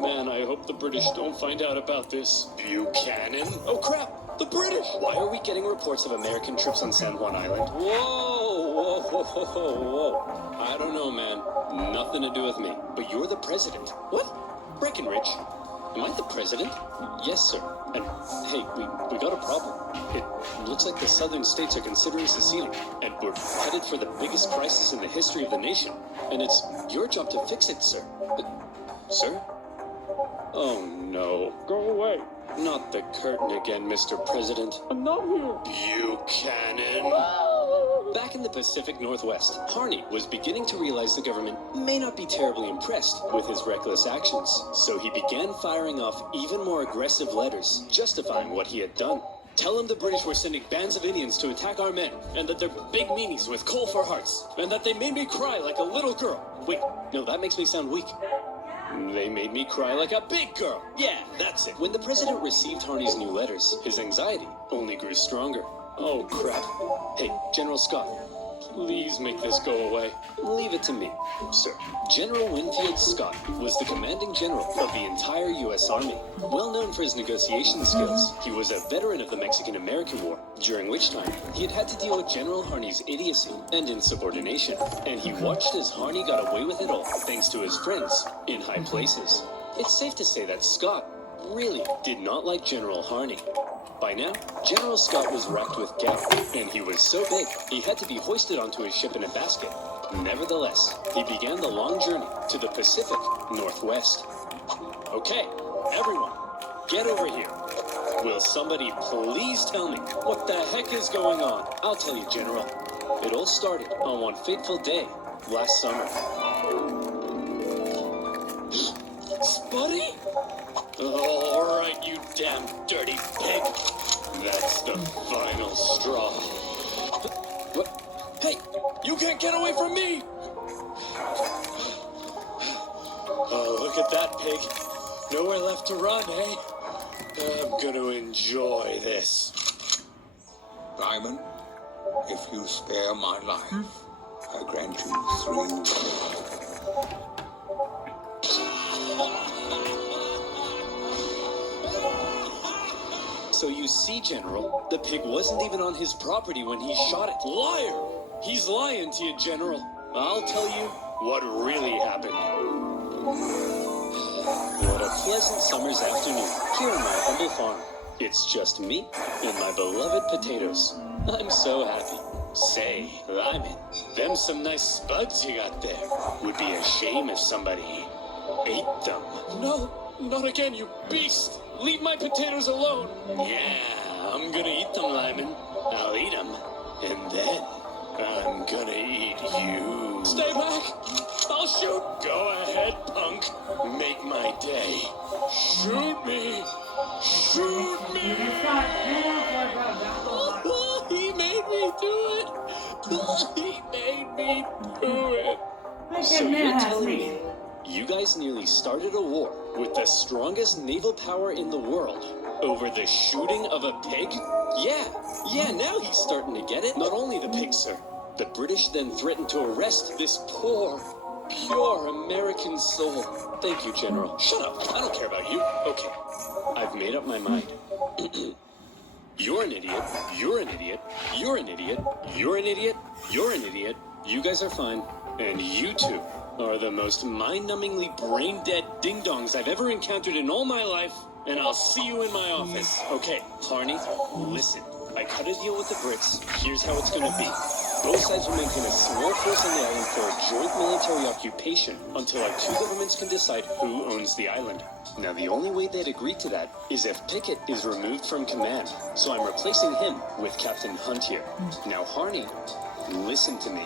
Man, I hope the British don't find out about this. Buchanan? Oh crap! The British! Why are we getting reports of American troops on San Juan Island? Whoa! Whoa, whoa, whoa, whoa, whoa. I don't know, man. Nothing to do with me. But you're the president. What? Breckenridge? Am I the president? Yes, sir. And hey, we got a problem. It looks like the southern states are considering seceding, and we're headed for the biggest crisis in the history of the nation. And it's your job to fix it, sir. Sir? Oh no. Go away. Not the curtain again, Mr. President. I'm not here. Buchanan. Back in the Pacific Northwest, Harney was beginning to realize the government may not be terribly impressed with his reckless actions, so he began firing off even more aggressive letters, justifying what he had done. Tell him the British were sending bands of Indians to attack our men, and that they're big meanies with coal for hearts, and that they made me cry like a little girl. Wait, no, that makes me sound weak. They made me cry like a big girl. Yeah, that's it. When the president received Harney's new letters, his anxiety only grew stronger. Oh, crap. Hey, General Scott, Please make this go away. Leave it to me, sir. General Winfield Scott was the commanding general of the entire U.S. Army. Well known for his negotiation skills, he was a veteran of the Mexican-American War, during which time he had had to deal with General Harney's idiocy and insubordination. And he watched as Harney got away with it all, thanks to his friends in high places. It's safe to say that Scott really did not like General Harney. By now, General Scott was racked with gout, and he was so big, he had to be hoisted onto his ship in a basket. Nevertheless, he began the long journey to the Pacific Northwest. Okay, everyone, get over here. Will somebody please tell me what the heck is going on? I'll tell you, General. It all started on one fateful day last summer. Spuddy? All right, you damn dirty pig. That's the final straw. What? Hey, you can't get away from me! Oh, look at that pig. Nowhere left to run, eh? I'm gonna enjoy this. Lyman, if you spare my life, I grant you 3 wishes. So you see, General, the pig wasn't even on his property when he shot it. Liar! He's lying to you, General. I'll tell you what really happened. What a pleasant summer's afternoon here on my humble farm. It's just me and my beloved potatoes. I'm so happy. Say, Lyman, them some nice spuds you got there. Would be a shame if somebody ate them. No, not again, you beast! Leave my potatoes alone! Yeah, I'm gonna eat them, Lyman. I'll eat them, and then I'm gonna eat you. Stay back! I'll shoot! Go ahead, punk. Make my day. Shoot me! Shoot me! He made me do it! He made me do it! So you're telling me you guys nearly started a war with the strongest naval power in the world over the shooting of a pig? Yeah, now he's starting to get it. Not only the pig, sir. The British then threatened to arrest this poor, pure American soul. Thank you, General. Shut up. I don't care about you. Okay, I've made up my mind. You're an idiot. You're an idiot. You're an idiot. You're an idiot. You're an idiot. You guys are fine. And you two are the most mind-numbingly brain-dead ding-dongs I've ever encountered in all my life, and I'll see you in my office. Okay, Harney, listen. I cut a deal with the Brits. Here's how it's gonna be. Both sides will maintain a small force on the island for a joint military occupation until our two governments can decide who owns the island. Now, the only way they'd agree to that is if Pickett is removed from command, so I'm replacing him with Captain Hunt here. Now, Harney, listen to me.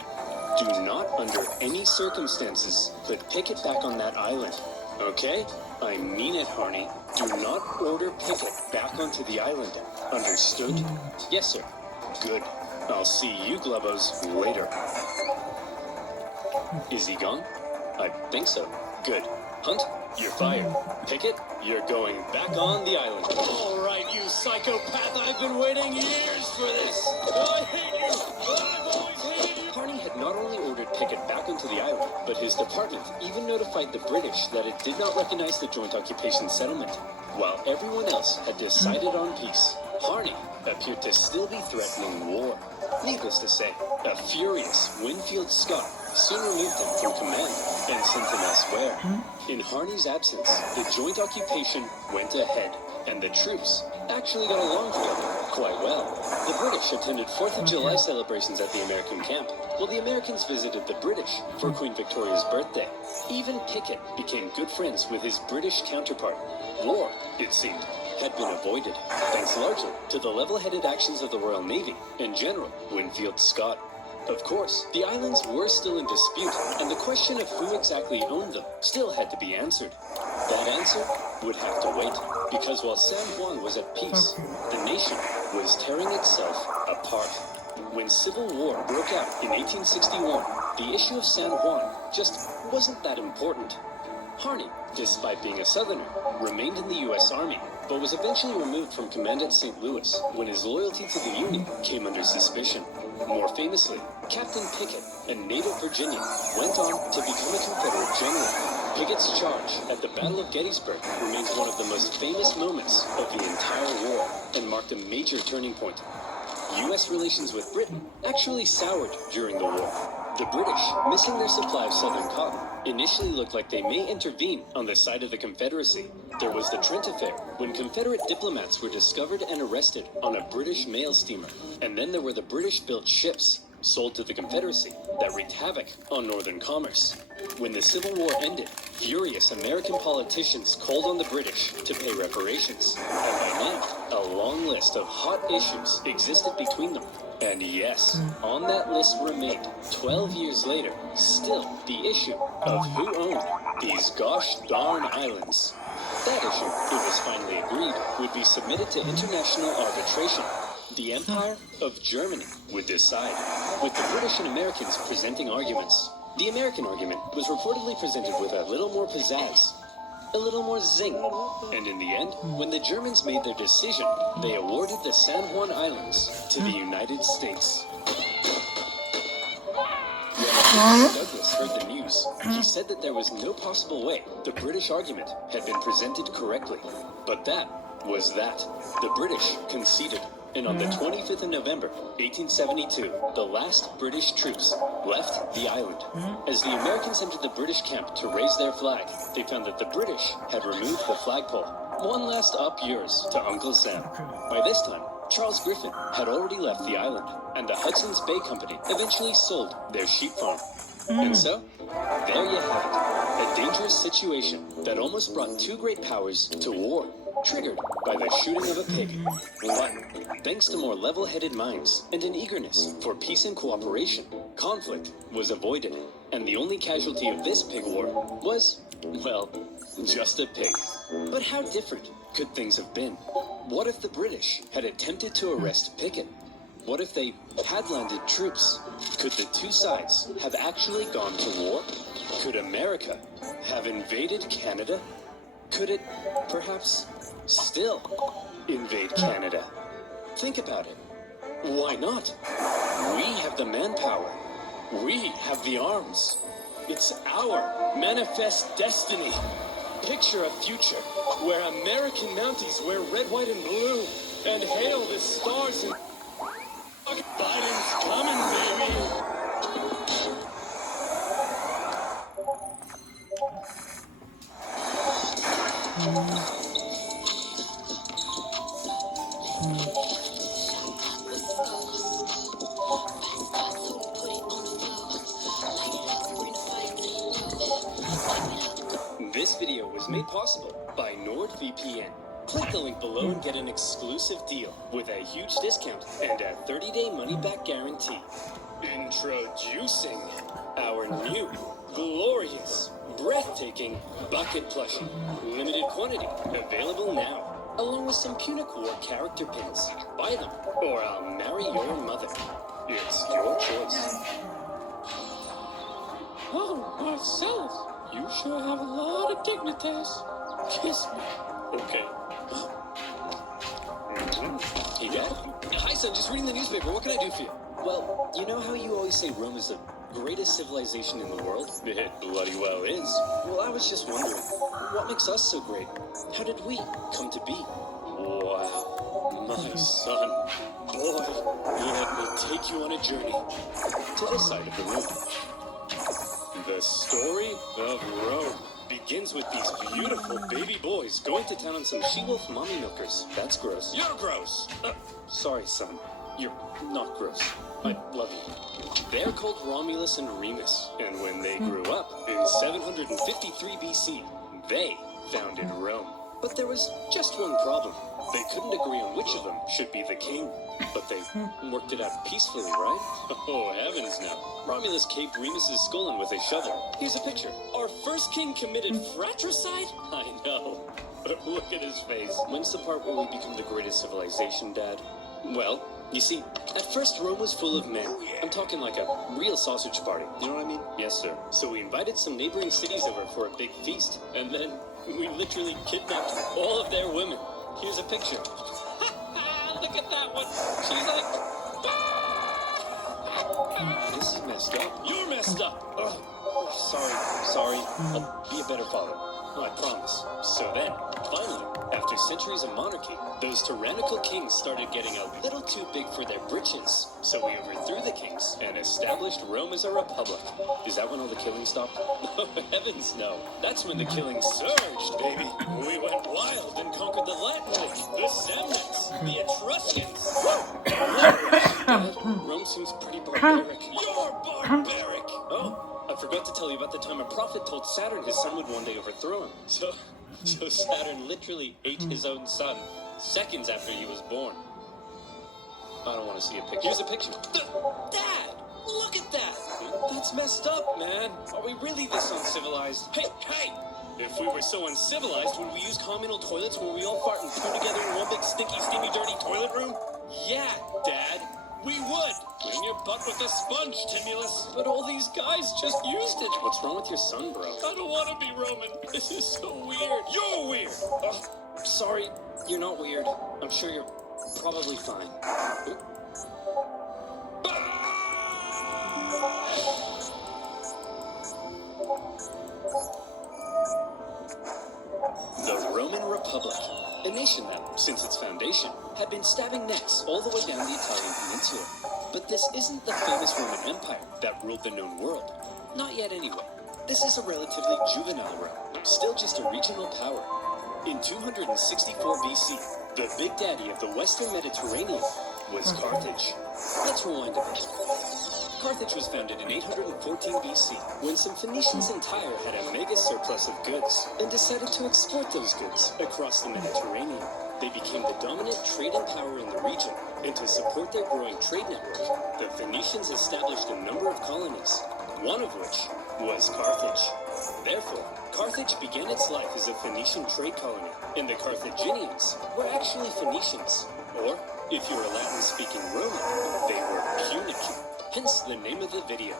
Do not, under any circumstances, put Pickett back on that island. Okay? I mean it, Harney. Do not order Pickett back onto the island. Understood? Yes, sir. Good. I'll see you, Glubos, later. Is he gone? I think so. Good. Hunt, you're fired. Pickett, you're going back on the island. All right, you psychopath. I've been waiting years for this. I hate you. I've always hated you. Harney had not only ordered Pickett back onto the island, but his department even notified the British that it did not recognize the joint occupation settlement. While everyone else had decided on peace, Harney appeared to still be threatening war. Needless to say, a furious Winfield Scott soon removed him from command and sent him elsewhere. In Harney's absence, the joint occupation went ahead, and the troops actually got along together quite well. The British attended 4th of July celebrations at the American camp, while the Americans visited the British for Queen Victoria's birthday. Even Pickett became good friends with his British counterpart. War, it seemed, had been avoided, thanks largely to the level-headed actions of the Royal Navy and General Winfield Scott. Of course, the islands were still in dispute, and the question of who exactly owned them still had to be answered. That answer would have to wait, because while San Juan was at peace, the nation was tearing itself apart. When Civil War broke out in 1861, the issue of San Juan just wasn't that important. Harney, despite being a Southerner, remained in the U.S. Army, but was eventually removed from command at St. Louis when his loyalty to the Union came under suspicion. More famously, Captain Pickett, a native Virginian, went on to become a Confederate general. Pickett's charge at the Battle of Gettysburg remains one of the most famous moments of the entire war and marked a major turning point. U.S. relations with Britain actually soured during the war. The British, missing their supply of southern cotton, initially looked like they may intervene on the side of the Confederacy. There was the Trent Affair, when Confederate diplomats were discovered and arrested on a British mail steamer. And then there were the British-built ships, sold to the Confederacy, that wreaked havoc on northern commerce. When the Civil War ended, furious American politicians called on the British to pay reparations. And by now, a long list of hot issues existed between them. And yes, on that list remained, 12 years later, still the issue of who owned these gosh darn islands. That issue, it was finally agreed, would be submitted to international arbitration. The Empire of Germany would decide, with the British and Americans presenting arguments. The American argument was reportedly presented with a little more pizzazz, a little more zing. And in the end, when the Germans made their decision, they awarded the San Juan Islands to the United States. When Douglas heard the news, he said that there was no possible way the British argument had been presented correctly. But that was that. The British conceded. And on the 25th of November, 1872, the last British troops left the island. As the Americans entered the British camp to raise their flag, they found that the British had removed the flagpole. One last up yours to Uncle Sam. By this time, Charles Griffin had already left the island, and the Hudson's Bay Company eventually sold their sheep farm. And so, there you have it. A dangerous situation that almost brought two great powers to war, triggered by the shooting of a pig. But thanks to more level-headed minds and an eagerness for peace and cooperation, conflict was avoided. And the only casualty of this pig war was, well, just a pig. But how different could things have been? What if the British had attempted to arrest Pickett? What if they had landed troops? Could the two sides have actually gone to war? Could America have invaded Canada? Could it, perhaps, still invade Canada? Think about it. Why not? We have the manpower. We have the arms. It's our manifest destiny. Picture a future where American Mounties wear red, white, and blue and hail the stars and Biden's coming, baby. This video was made possible by NordVPN. Click the link below and get an exclusive deal with a huge discount and a 30-day money-back guarantee. Introducing our new, glorious, breathtaking bucket plushie. Limited quantity, available now, along with some Punic War character pins. Buy them, or I'll marry your mother. It's your choice. Oh, Marcellus, you sure have a lot of dignitas. Kiss me. Okay. Hey, Dad. Hi, son. Just reading the newspaper. What can I do for you? Well, you know how you always say Rome is the greatest civilization in the world? It bloody well is. Well, I was just wondering, what makes us so great? How did we come to be? Wow. My son. Boy, let me take you on a journey to this side of the room. The story of Rome begins with these beautiful baby boys going to town on some she-wolf mommy milkers. That's gross. You're gross! Sorry, son. You're not gross. I love you. They're called Romulus and Remus, and when they grew up, in 753 BC, they founded Rome. But there was just one problem. They couldn't agree on which of them should be the king. But they worked it out peacefully, right? Oh, heavens no. Romulus caved Remus's skull in with a shovel. Here's a picture. Our first king committed fratricide? I know. But look at his face. When's the part where we become the greatest civilization, Dad? Well, you see, at first Rome was full of men. I'm talking like a real sausage party. You know what I mean? Yes, sir. So we invited some neighboring cities over for a big feast. And then we literally kidnapped all of their women. Here's a picture. Look at that one. She's like, this is messed up. You're messed up! Ugh. Sorry. I'll be a better father. I promise. So then, finally, after centuries of monarchy, those tyrannical kings started getting a little too big for their britches. So we overthrew the kings and established Rome as a republic. Is that when all the killing stopped? Oh, heavens no. That's when the killing surged, baby. We went wild and conquered the Latins, the Samnites, the Etruscans. Rome seems pretty barbaric. You're barbaric! Oh. I forgot to tell you about the time a prophet told Saturn his son would one day overthrow him. So Saturn literally ate his own son seconds after he was born. I don't want to see a picture. Here's a picture. Dad! Look at that! That's messed up, man. Are we really this uncivilized? Hey! If we were so uncivilized, would we use communal toilets where we all fart and poo together in one big stinky, steamy, dirty toilet room? Yeah, Dad. We would! Clean your butt with a sponge, Timulus! But all these guys just used it! What's wrong with your son, bro? I don't want to be Roman! This is so weird! You're weird! Sorry, you're not weird. I'm sure you're probably fine. The Roman Republic. A nation that, since its foundation, had been stabbing necks all the way down the Italian peninsula. But this isn't the famous Roman Empire that ruled the known world. Not yet anyway. This is a relatively juvenile Rome, still just a regional power. In 264 BC, the big daddy of the Western Mediterranean was Carthage. Let's rewind a bit. Carthage was founded in 814 BC, when some Phoenicians in Tyre had a mega surplus of goods and decided to export those goods across the Mediterranean. They became the dominant trading power in the region, and to support their growing trade network, the Phoenicians established a number of colonies, one of which was Carthage. Therefore, Carthage began its life as a Phoenician trade colony, and the Carthaginians were actually Phoenicians, or, if you're a Latin-speaking Roman, they were Punic. Hence the name of the video.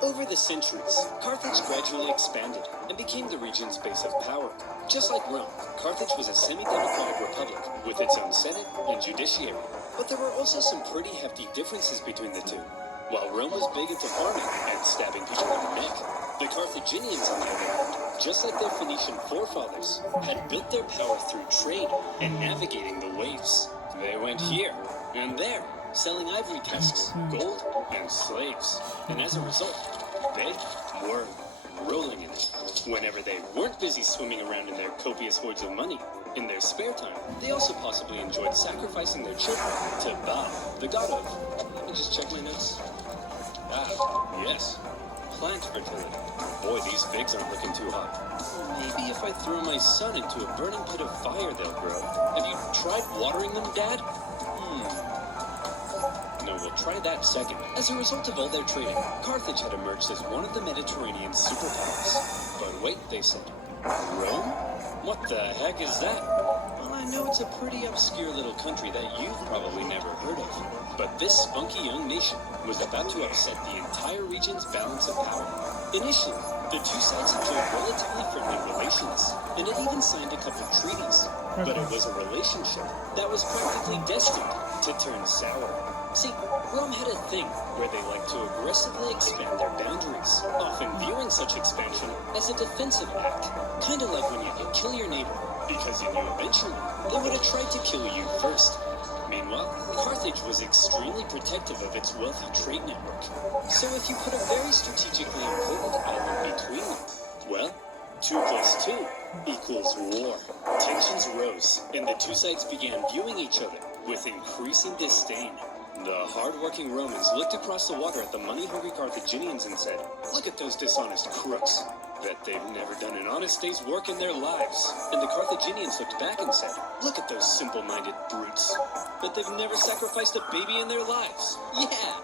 Over the centuries, Carthage gradually expanded and became the region's base of power. Just like Rome, Carthage was a semi-democratic republic with its own senate and judiciary. But there were also some pretty hefty differences between the two. While Rome was big into farming and stabbing people in the neck, the Carthaginians, on the other hand, just like their Phoenician forefathers, had built their power through trade and navigating the waves. They went here and there, selling ivory tusks, gold, and slaves. And as a result, they were rolling in it. Whenever they weren't busy swimming around in their copious hoards of money, in their spare time, they also possibly enjoyed sacrificing their children to Baal, the god of... Let me just check my notes. Yes. Plant fertility. Boy, these figs aren't looking too hot. Maybe if I throw my son into a burning pit of fire, they'll grow. Have you tried watering them, Dad? No, we'll try that second. As a result of all their trading, Carthage had emerged as one of the Mediterranean's superpowers. But wait, they said. Rome? What the heck is that? Well, I know it's a pretty obscure little country that you've probably never heard of. But this spunky young nation was about to upset the entire region's balance of power. Initially, the two sides enjoyed relatively friendly relations, and had even signed a couple treaties. But it was a relationship that was practically destined to turn sour. See, Rome had a thing where they liked to aggressively expand their boundaries, often viewing such expansion as a defensive act, kind of like when you kill your neighbor, because you knew eventually they would have tried to kill you first. Meanwhile, Carthage was extremely protective of its wealthy trade network. So if you put a very strategically important island between them, well, 2 + 2 equals war. Tensions rose, and the two sides began viewing each other with increasing disdain. The hard-working Romans looked across the water at the money-hungry Carthaginians and said, "Look at those dishonest crooks. Bet they've never done an honest day's work in their lives." And the Carthaginians looked back and said, "Look at those simple-minded brutes. Bet they've never sacrificed a baby in their lives." Yeah!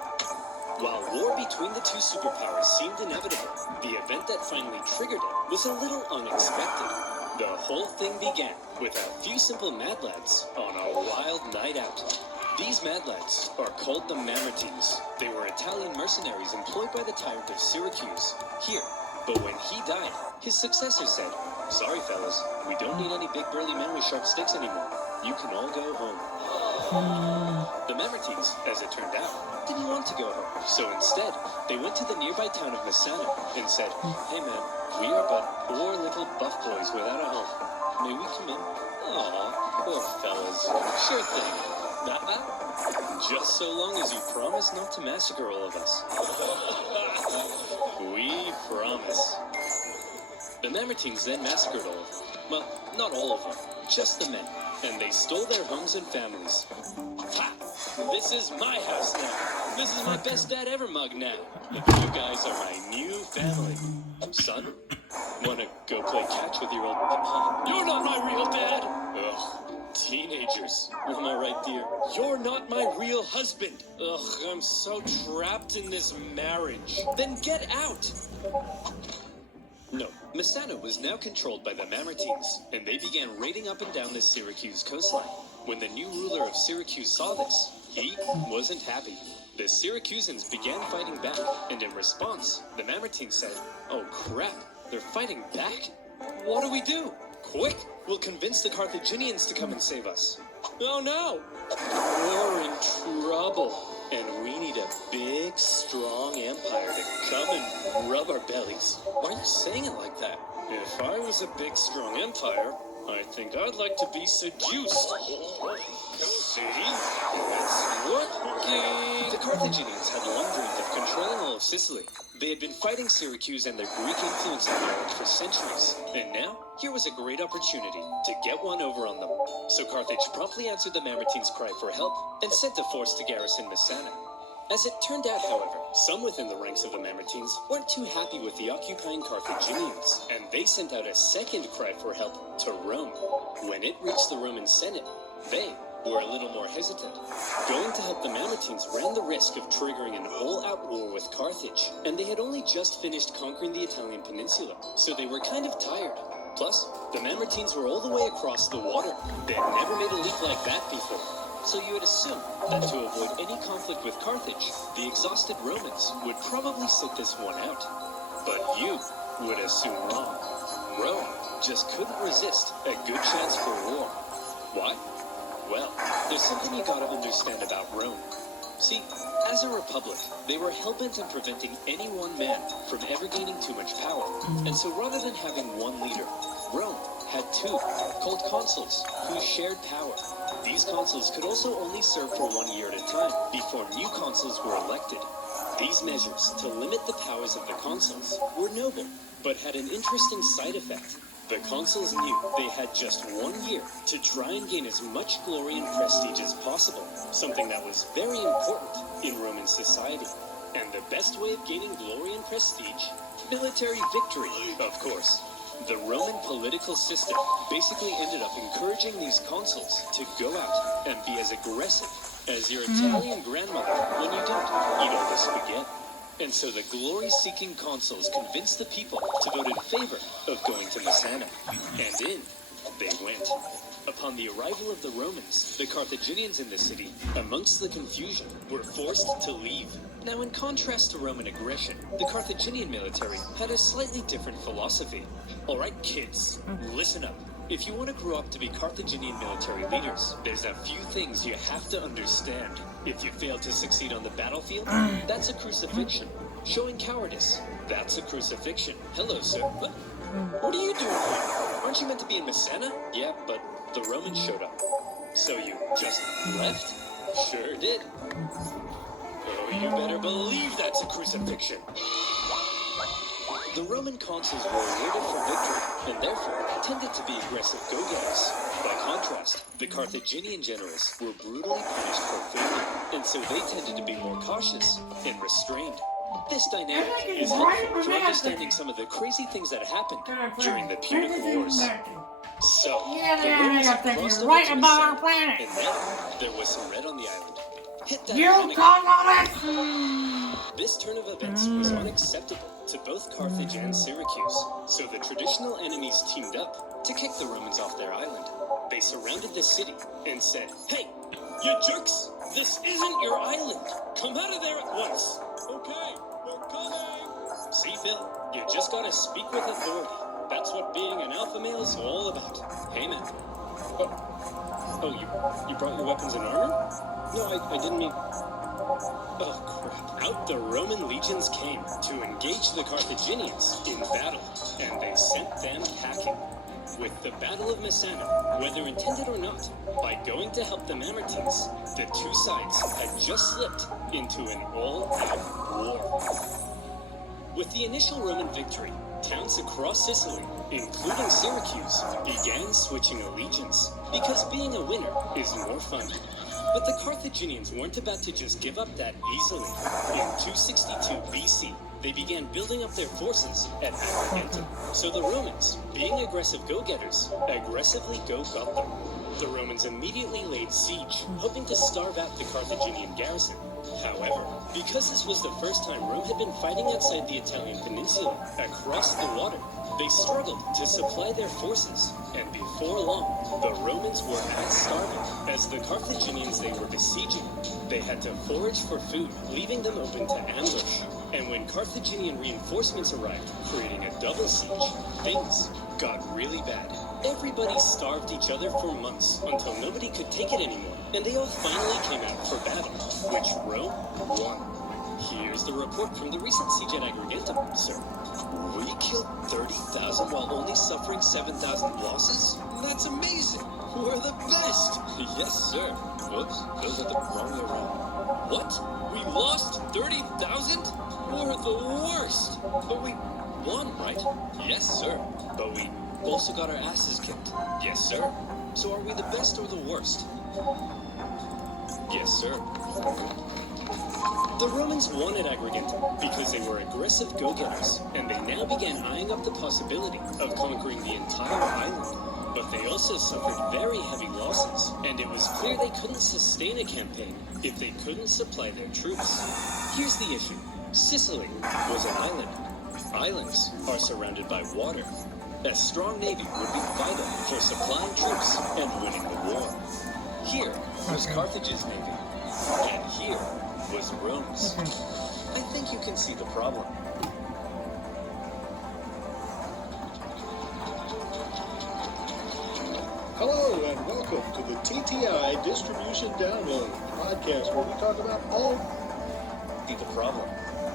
While war between the two superpowers seemed inevitable, the event that finally triggered it was a little unexpected. The whole thing began with a few simple mad lads on a wild night out. These mad lads are called the Mamertines. They were Italian mercenaries employed by the tyrant of Syracuse here. But when he died, his successor said, "Sorry, fellas, we don't need any big burly men with sharp sticks anymore. You can all go home." The Mamertines, as it turned out, didn't want to go home. So instead, they went to the nearby town of Masana and said, "Hey man, we are but poor little buff boys without a home. May we come in?" Aw, poor fellas. Sure thing. That? Just so long as you promise not to massacre all of us. We promise. The Mamertines then massacred all of them. Well, not all of them, just the men. And they stole their homes and families. Ha! This is my house now. This is my best dad ever mug now. You guys are my new family. Son, wanna go play catch with your old papa? You're not my real dad! Ugh. Teenagers. Am I right, dear? You're not my real husband. Ugh, I'm so trapped in this marriage. Then get out! No, Masana was now controlled by the Mamertines, and they began raiding up and down the Syracuse coastline. When the new ruler of Syracuse saw this, he wasn't happy. The Syracusans began fighting back, and in response, the Mamertines said, "Oh crap, they're fighting back? What do we do? Quick, we'll convince the Carthaginians to come and save us." Oh no! We're in trouble, and we need a big, strong empire to come and rub our bellies. Why are you saying it like that? If I was a big, strong empire, I think I'd like to be seduced. See? It's working! The Carthaginians had long dreamed of controlling all of Sicily. They had been fighting Syracuse and their Greek influence on the island for centuries. And now, here was a great opportunity to get one over on them. So Carthage promptly answered the Mamertines' cry for help and sent a force to garrison Masana. As it turned out, however, some within the ranks of the Mamertines weren't too happy with the occupying Carthaginians, and they sent out a second cry for help to Rome. When it reached the Roman Senate, they were a little more hesitant. Going to help the Mamertines ran the risk of triggering an all-out war with Carthage, and they had only just finished conquering the Italian peninsula, so they were kind of tired. Plus, the Mamertines were all the way across the water. They had never made a leap like that before. So you would assume that to avoid any conflict with Carthage, the exhausted Romans would probably sit this one out. But you would assume wrong. Rome just couldn't resist a good chance for war. Why? Well, there's something you gotta understand about Rome. See, as a republic, they were hell-bent on preventing any one man from ever gaining too much power. And so rather than having one leader, Rome had two, called consuls, who shared power. These consuls could also only serve for 1 year at a time, before new consuls were elected. These measures to limit the powers of the consuls were noble, but had an interesting side effect. The consuls knew they had just 1 year to try and gain as much glory and prestige as possible, something that was very important in Roman society. And the best way of gaining glory and prestige? Military victory, of course. The Roman political system basically ended up encouraging these consuls to go out and be as aggressive as your Italian grandmother when you don't eat all the spaghetti. And so the glory-seeking consuls convinced the people to vote in favor of going to Masana. And in they went. Upon the arrival of the Romans, the Carthaginians in the city, amongst the confusion, were forced to leave. Now, in contrast to Roman aggression, the Carthaginian military had a slightly different philosophy. All right, kids, listen up. If you want to grow up to be Carthaginian military leaders, there's a few things you have to understand. If you fail to succeed on the battlefield, that's a crucifixion. Showing cowardice, that's a crucifixion. Hello, sir. What are you doing here? Aren't you meant to be in Masana? Yeah, but the Romans showed up. So you just left? Sure did. Oh, you better believe that's a crucifixion. The Roman consuls were awarded for victory, and therefore tended to be aggressive go-getters. By contrast, the Carthaginian generals were brutally punished for failure, and so they tended to be more cautious and restrained. This dynamic is helpful for understanding some of the crazy things that happened during the Punic Wars. So, the Romans had crossed over to Masana, and then there was some red on the island. Hit that panic. This turn of events was unacceptable to both Carthage and Syracuse, so the traditional enemies teamed up to kick the Romans off their island. They surrounded the city and said, "Hey, you jerks! This isn't your island! Come out of there at once!" "Okay, we're coming!" See, Bill, you just gotta speak with authority. That's what being an alpha male is all about. Hey, man. Oh, you brought your weapons and armor? No, I didn't mean... Oh, crap. Out the Roman legions came to engage the Carthaginians in battle, and they sent them packing. With the Battle of Messana, whether intended or not, by going to help the Mamertines, the two sides had just slipped into an all-out war. With the initial Roman victory, towns across Sicily, including Syracuse, began switching allegiance, because being a winner is more fun. But the Carthaginians weren't about to just give up that easily. In 262 BC, they began building up their forces at Agrigentum. So the Romans, being aggressive go-getters, aggressively go-got them. The Romans immediately laid siege, hoping to starve out the Carthaginian garrison. However, because this was the first time Rome had been fighting outside the Italian peninsula, across the water, they struggled to supply their forces, and before long, the Romans were as starving as the Carthaginians they were besieging. They had to forage for food, leaving them open to ambush. And when Carthaginian reinforcements arrived, creating a double siege, things got really bad. Everybody starved each other for months until nobody could take it anymore, and they all finally came out for battle, which Rome won. Here's the report from the recent siege at Agrigentum, sir. We killed 30,000 while only suffering 7,000 losses? That's amazing! We're the best! Yes, sir. Oops, those are the wrong way around. What? We lost 30,000? We're the worst! But we won, right? Yes, sir. But we also got our asses kicked. Yes, sir. So are we the best or the worst? Yes, sir. The Romans won at Agrigentum because they were aggressive go-getters, and they now began eyeing up the possibility of conquering the entire island. But they also suffered very heavy losses, and it was clear they couldn't sustain a campaign if they couldn't supply their troops. Here's the issue. Sicily was an island. Islands are surrounded by water. A strong navy would be vital for supplying troops and winning the war. Here was Carthage's navy, and here was Rome's. I think you can see the problem. Hello and welcome to the TTI Distribution Download podcast, where we talk about all The problem.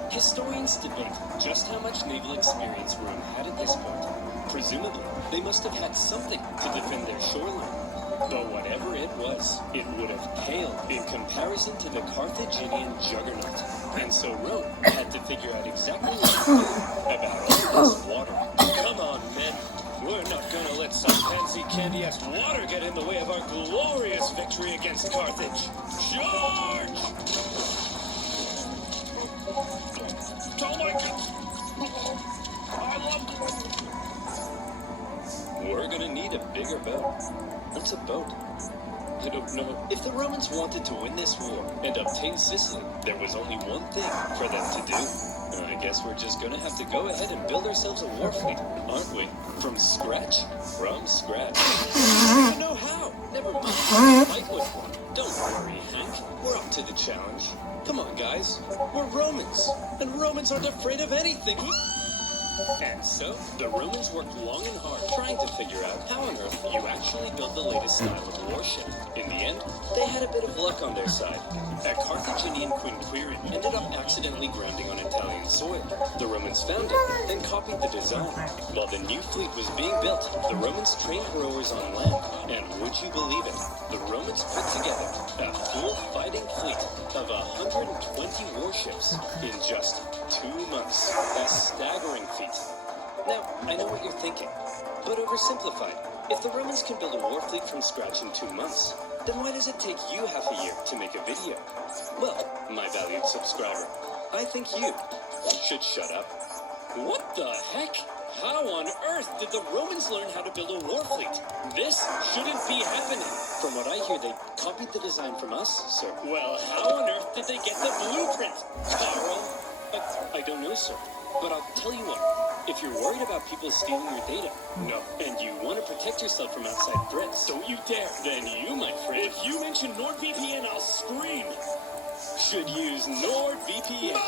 Historians debate just how much naval experience Rome had at this point. Presumably, they must have had something to defend their shoreline. But whatever it would have paled in comparison to the Carthaginian juggernaut. And so Rome had to figure out exactly what to do about all this water. Come on, men. We're not gonna let some pansy candy-ass water get in the way of our glorious victory against Carthage. Charge! Don't like it. I love it. We're gonna need a bigger boat. What's a boat? I don't know. If the Romans wanted to win this war and obtain Sicily, there was only one thing for them to do. I guess we're just gonna have to go ahead and build ourselves a war fleet, aren't we? From scratch? From scratch. I don't know how. Never mind. Fight with one. Don't worry, Hank. We're up to the challenge. Come on, guys. We're Romans, and Romans aren't afraid of anything. And so, the Romans worked long and hard trying to figure out how on earth you actually build the latest style of warship. In the end, they had a bit of luck on their side. A Carthaginian quinquereme ended up accidentally grounding on Italian soil. The Romans found it and copied the design. While the new fleet was being built, the Romans trained rowers on land. And would you believe it? The Romans put together a full fighting fleet of 120 warships in just 2 months. A staggering feat. Now, I know what you're thinking, but oversimplified. If the Romans can build a war fleet from scratch in 2 months, then why does it take you half a year to make a video? Well, my valued subscriber, I think you should shut up. What the heck? How on earth did the Romans learn how to build a war fleet? This shouldn't be happening. From what I hear, they copied the design from us, sir. Well, how on earth did they get the blueprint, Carl? I don't know, sir. But I'll tell you what. If you're worried about people stealing your data, no, and you want to protect yourself from outside threats, don't you dare. Then you, my friend, if you mention NordVPN, I'll scream. Should use NordVPN.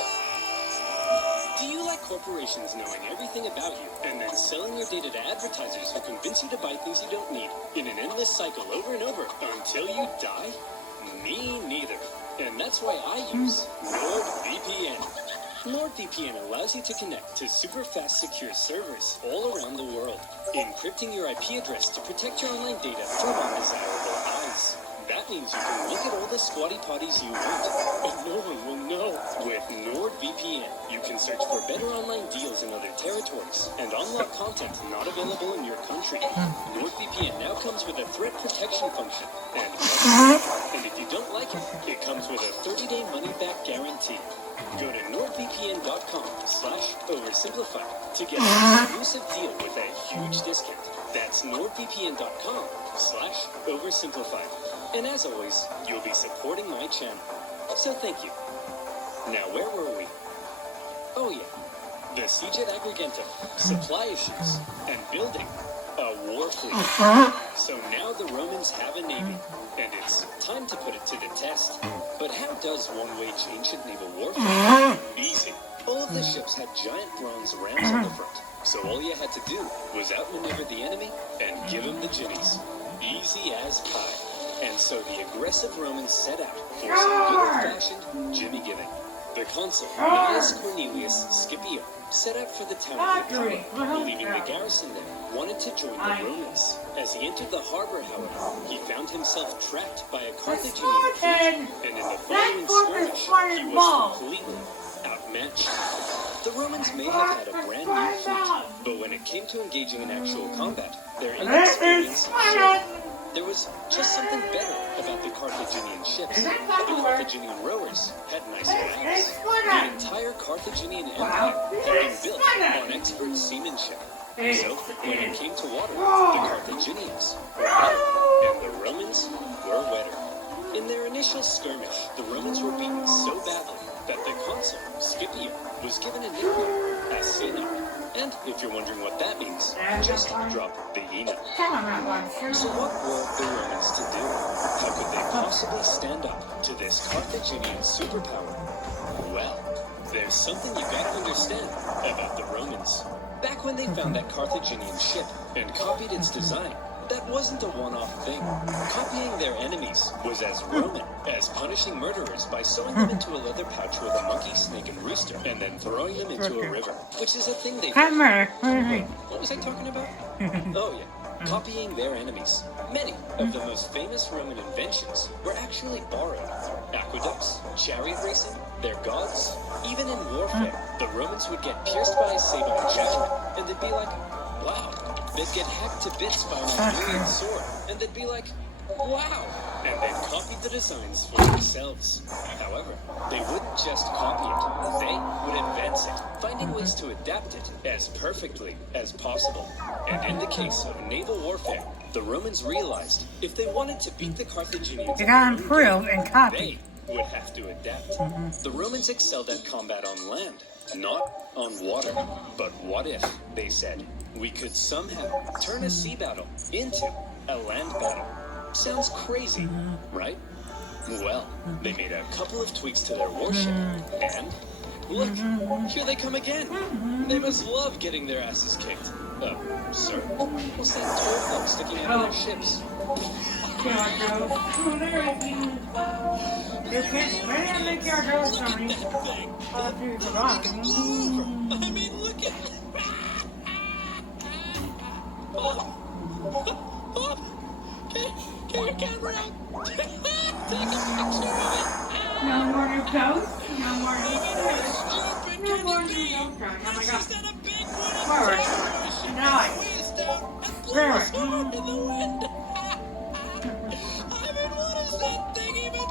Do you like corporations knowing everything about you and then selling your data to advertisers who convince you to buy things you don't need in an endless cycle over and over until you die? Me neither. And that's why I use NordVPN. NordVPN allows you to connect to super fast secure servers all around the world, encrypting your IP address to protect your online data from undesirable eyes. That means you can look at all the squatty potties you want, but no one will know. With NordVPN, you can search for better online deals in other territories and unlock content not available in your country. NordVPN now comes with a threat protection function, and if you don't like it, it comes with a 30-day money-back guarantee. Go to nordvpn.com/oversimplified to get an exclusive deal with a huge discount. That's nordvpn.com/oversimplified. And as always, you'll be supporting my channel. So thank you. Now, where were we? Oh yeah, the siege at Agrigento, supply issues, and building a war fleet. So now the Romans have a navy, and it's time to put it to the test. But how does one wage ancient naval warfare? Easy. All of the ships had giant bronze rams on the front, so all you had to do was outmaneuver the enemy and give them the jimmies. Easy as pie. And so the aggressive Romans set out for some good old-fashioned jimmy giving. The consul, Gnaeus Cornelius Scipio, set out for the town of Victoria, believing the garrison there wanted to join the Romans. As he entered the harbor, however, he found himself trapped by a Carthaginian fleet, and in the following skirmish, he was completely outmatched. The Romans may have had a brand new fleet, but when it came to engaging in actual combat, their inexperience showed. There was just something better about the Carthaginian ships. The Carthaginian rowers had nicer maps. The entire Carthaginian Empire had been built on expert seamanship. So, when it came to water, the Carthaginians were better, and the Romans were wetter. In their initial skirmish, the Romans were beaten so badly that the consul, Scipio, was given a nickname as Sena. And if you're wondering what that means, just drop the Ena. So what were the Romans to do? How could they possibly stand up to this Carthaginian superpower? Well, there's something you gotta understand about the Romans. Back when they found that Carthaginian ship and copied its design, that wasn't a one-off thing. Copying their enemies was as Roman as punishing murderers by sewing them into a leather pouch with a monkey, snake, and rooster, and then throwing them into a river, which is a thing they did. What was I talking about? Oh yeah, copying their enemies. Many of the most famous Roman inventions were actually borrowed. Aqueducts, chariot racing, their gods. Even in warfare, the Romans would get pierced by a sabine javelin, and they'd be like, wow. They'd get hacked to bits by my brilliant sword, and they'd be like, wow! And they'd copy the designs for themselves. However, they wouldn't just copy it, they would advance it, finding ways to adapt it as perfectly as possible. And in the case of naval warfare, the Romans realized if they wanted to beat the Carthaginians, they gotta improve and copy. They would have to adapt. The Romans excelled at combat on land, not on water. But what if, they said, we could somehow turn a sea battle into a land battle? Sounds crazy, right? Well, they made a couple of tweaks to their warship, and look, here they come again. They must love getting their asses kicked. Sir, what's that toll plug sticking out of their ships? You can't make your girls Look at that thing! I mean, look at it! Get your camera out! Take a picture of it! No more new ghosts? No more new ghosts? Stupid No more new ghosts? Oh my god. Forward. Nice. Forward. In the wind! I mean, what does that thing even do?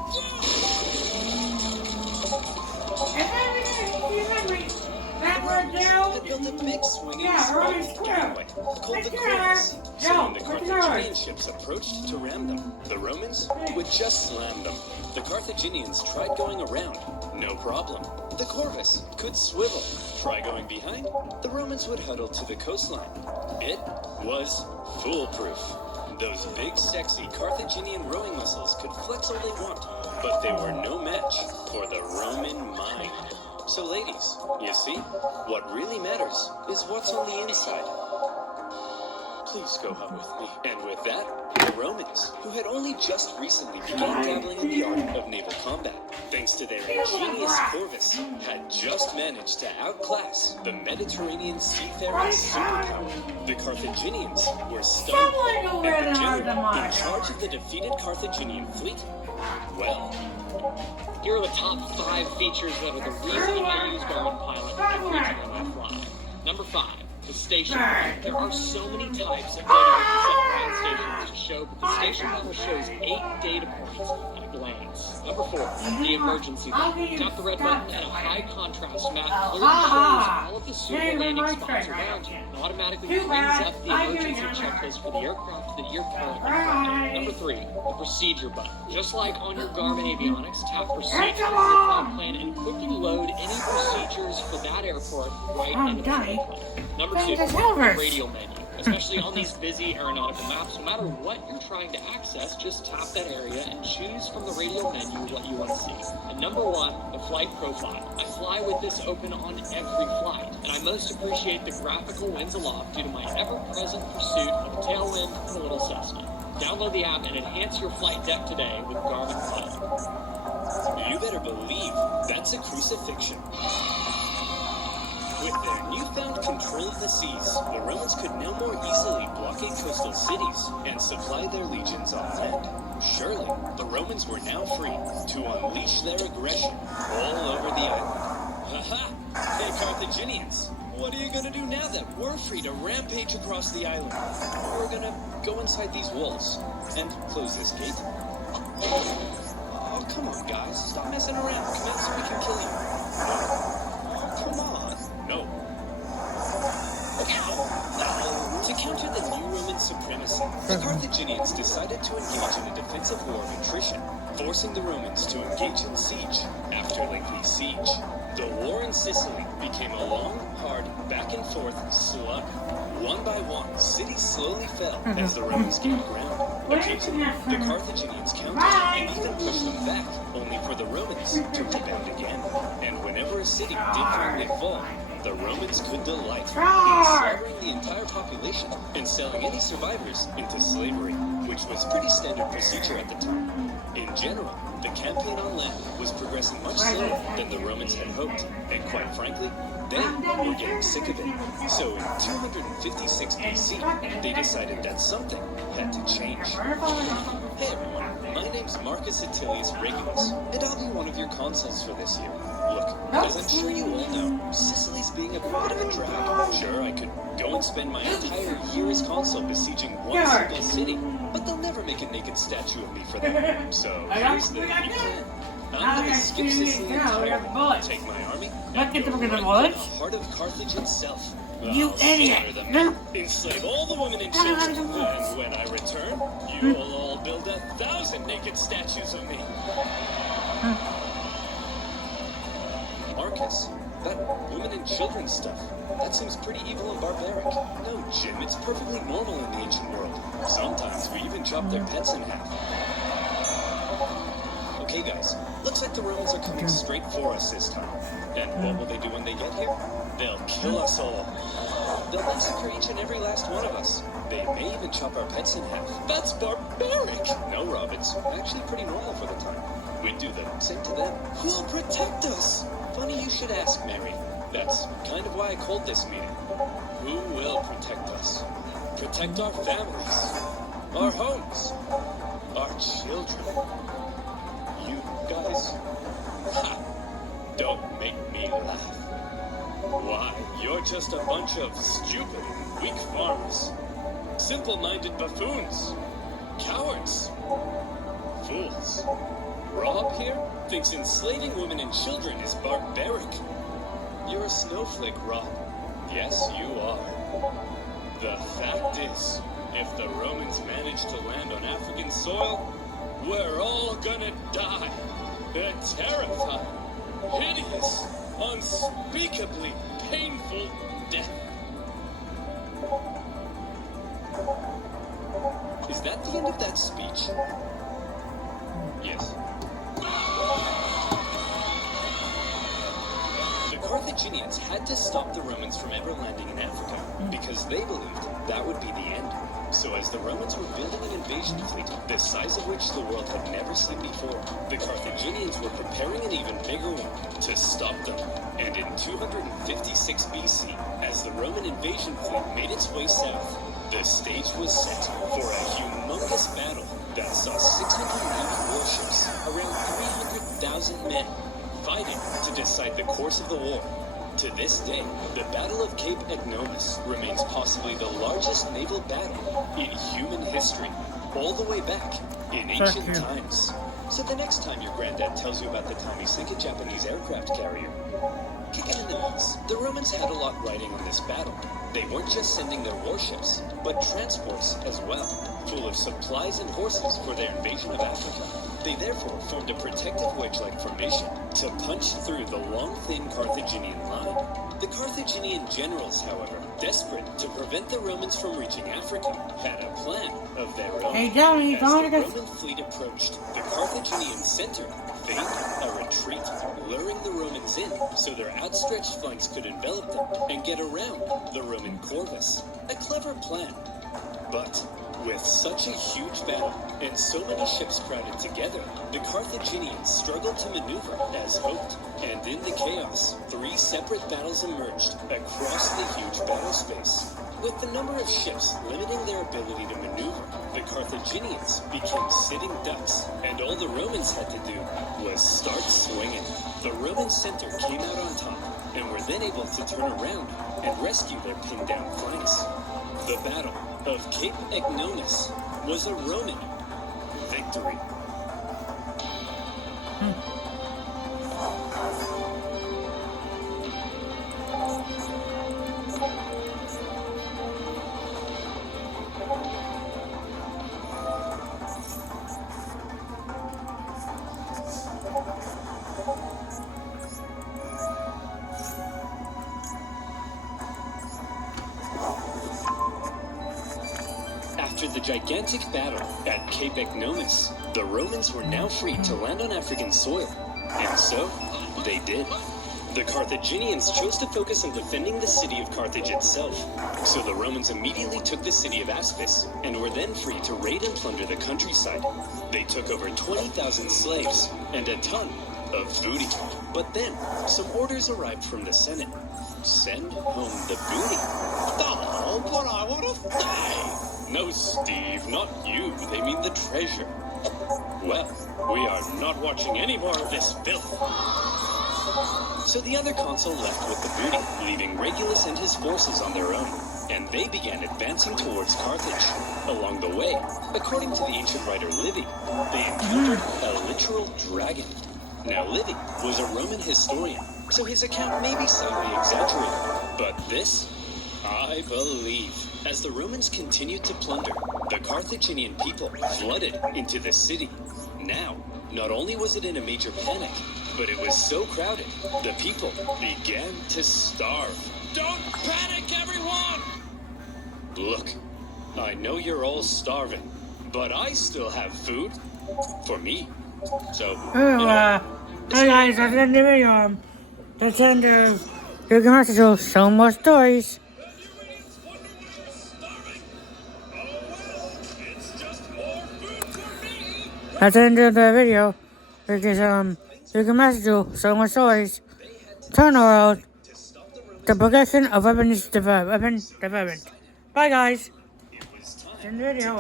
They built a big swinging right gangway called the Corvus. So when the Carthaginian ships approached to ram them, the Romans would just slam them. The Carthaginians tried going around, no problem. The Corvus could swivel. Try going behind, the Romans would huddle to the coastline. It was foolproof. Those big, sexy Carthaginian rowing muscles could flex all they want, but they were no match for the Roman mind. So ladies, you see, what really matters is what's on the inside. Please go home with me. And with that, the Romans, who had only just recently begun dabbling in the art of naval combat, thanks to their ingenious corvus, had just managed to outclass the Mediterranean seafaring superpower. The Carthaginians were stunned, and the general in charge of the defeated Carthaginian fleet, well, Here are the top 5 features that are the reason I use Garmin Pilot every time I fly. Number 5, the station. There are so many types of photos set around stations to show, but the station model shows 8 data points at a glance. Number 4, the emergency light. Tap the red button and a high contrast map clearly shows all of the suitable landing spots around you and automatically brings up the emergency checklist for the aircraft that you're currently flying. Number 3, the procedure button. Just like on your Garmin avionics, tap procedures in the flight plan and quickly load any procedures for that airport right into the flight plan. Number 2, the radio menu. Especially on these busy aeronautical maps, no matter what you're trying to access, just tap that area and choose from the radio menu what you want to see. And number 1, the flight profile. I fly with this open on every flight, and I most appreciate the graphical winds aloft due to my ever-present pursuit of a tailwind and a little Cessna. Download the app and enhance your flight deck today with Garmin Pilot. You better believe that's a crucifixion. With their newfound control of the seas, the Romans could no more easily blockade coastal cities and supply their legions on land. Surely, the Romans were now free to unleash their aggression all over the island. Haha! Hey, Carthaginians! What are you gonna do now that we're free to rampage across the island? We're gonna go inside these walls and close this gate. Oh, come on, guys. Stop messing around. Come in so we can kill you. Oh, come on. No. To counter the new Roman supremacy, the Carthaginians decided to engage in a defensive war of attrition, forcing the Romans to engage in siege. After lengthy siege, the war in Sicily became a long, hard, back-and-forth slug. One by one, cities slowly fell as the Romans gained ground. Occasionally, the Carthaginians countered and even pushed them back, only for the Romans to rebound again. And whenever a city did finally fall, the Romans could delight in slaughtering the entire population and selling any survivors into slavery, which was pretty standard procedure at the time. In general, the campaign on land was progressing much slower than the Romans had hoped, and quite frankly, they were getting sick of it. So in 256 BC, they decided that something had to change. Hey everyone, my name's Marcus Attilius Regulus, and I'll be one of your consuls for this year. Look, as I'm sure you all know, Sicily's being a bit of a drag. Sure, I could go and spend my entire year as consul besieging one single city, but they'll never make a naked statue of me for that. So here's the new plan. I'm gonna skip Sicily entirely, take my army, and go right to the heart of Carthage itself. You idiot! Enslave all the women and children, and when I return, you'll all build 1,000 naked statues of me. Marcus, that women and children stuff, that seems pretty evil and barbaric. No, Jim, it's perfectly normal in the ancient world. Sometimes we even chop their pets in half. Okay, guys, looks like the Romans are coming straight for us this time. And what will they do when they get here? They'll kill us all. They'll massacre each and every last one of us. They may even chop our pets in half. That's barbaric! No, Rob, it's actually pretty normal for the time. We'd do the same to them. Who'll protect us? Funny you should ask, Mary. That's kind of why I called this meeting. Who will protect us? Protect our families, our homes, our children. You guys? Ha! Don't make me laugh. Why, you're just a bunch of stupid and weak farmers. Simple-minded buffoons. Cowards. Fools. Rob here thinks enslaving women and children is barbaric. You're a snowflake, Rob. Yes, you are. The fact is, if the Romans manage to land on African soil, we're all gonna die. A terrifying, hideous, unspeakably painful death. Is that the end of that speech? Yes. The Carthaginians had to stop the Romans from ever landing in Africa because they believed that would be the end. So as the Romans were building an invasion fleet, the size of which the world had never seen before, the Carthaginians were preparing an even bigger one to stop them. And in 256 BC, as the Roman invasion fleet made its way south, the stage was set for a humongous battle that saw 680 warships, around 300,000 men, fighting to decide the course of the war. To this day, the Battle of Cape Agnomus remains possibly the largest naval battle in human history, all the way back in ancient times. So the next time your granddad tells you about the time he sank a Japanese aircraft carrier, kick it in the nuts. The Romans had a lot riding on this battle. They weren't just sending their warships, but transports as well, full of supplies and horses for their invasion of Africa. They therefore formed a protective wedge-like formation to punch through the long, thin Carthaginian line. The Carthaginian generals, however, desperate to prevent the Romans from reaching Africa, had a plan of their own. Hey, Johnny, As the Roman fleet approached, the Carthaginian center feigned a retreat, luring the Romans in so their outstretched flanks could envelop them and get around the Roman corvus. A clever plan, but with such a huge battle and so many ships crowded together, the Carthaginians struggled to maneuver as hoped. And in the chaos, 3 separate battles emerged across the huge battle space. With the number of ships limiting their ability to maneuver, the Carthaginians became sitting ducks, and all the Romans had to do was start swinging. The Roman center came out on top, and were then able to turn around and rescue their pinned down flanks. The Battle of Cape Agnomus was a Roman victory. After the gigantic battle at Cape Agnomus, the Romans were now free to land on African soil. And so, they did. The Carthaginians chose to focus on defending the city of Carthage itself. So the Romans immediately took the city of Aspis, and were then free to raid and plunder the countryside. They took over 20,000 slaves, and a ton of booty. But then, some orders arrived from the Senate. Send home the booty. Oh, but I want to die! No, Steve, not you. They mean the treasure. Well, we are not watching any more of this filth. So the other consul left with the booty, leaving Regulus and his forces on their own. And they began advancing towards Carthage. Along the way, according to the ancient writer Livy, they encountered a literal dragon. Now, Livy was a Roman historian, so his account may be slightly exaggerated. But this, I believe. As the Romans continued to plunder, the Carthaginian people flooded into the city. Now, not only was it in a major panic, but it was so crowded, the people began to starve. Don't panic, everyone! Look, I know you're all starving, but I still have food for me. So, hey guys, that's the end of the video. That's the end of Yugioh, so more stories. That's the end of the video, because you can message you so much stories. Turn around. The progression of weapons development. Bye guys. In the video,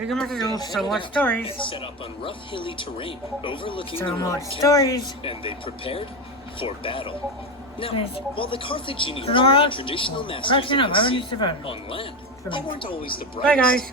you can message you so much stories. Set up on rough hilly terrain, overlooking So the much Roman stories. camp, and they prepared for battle. Now, while the Carthaginians Turn were around. the traditional masters Progression of of the weapons sea development. on land, they weren't always the Bye brightest. guys.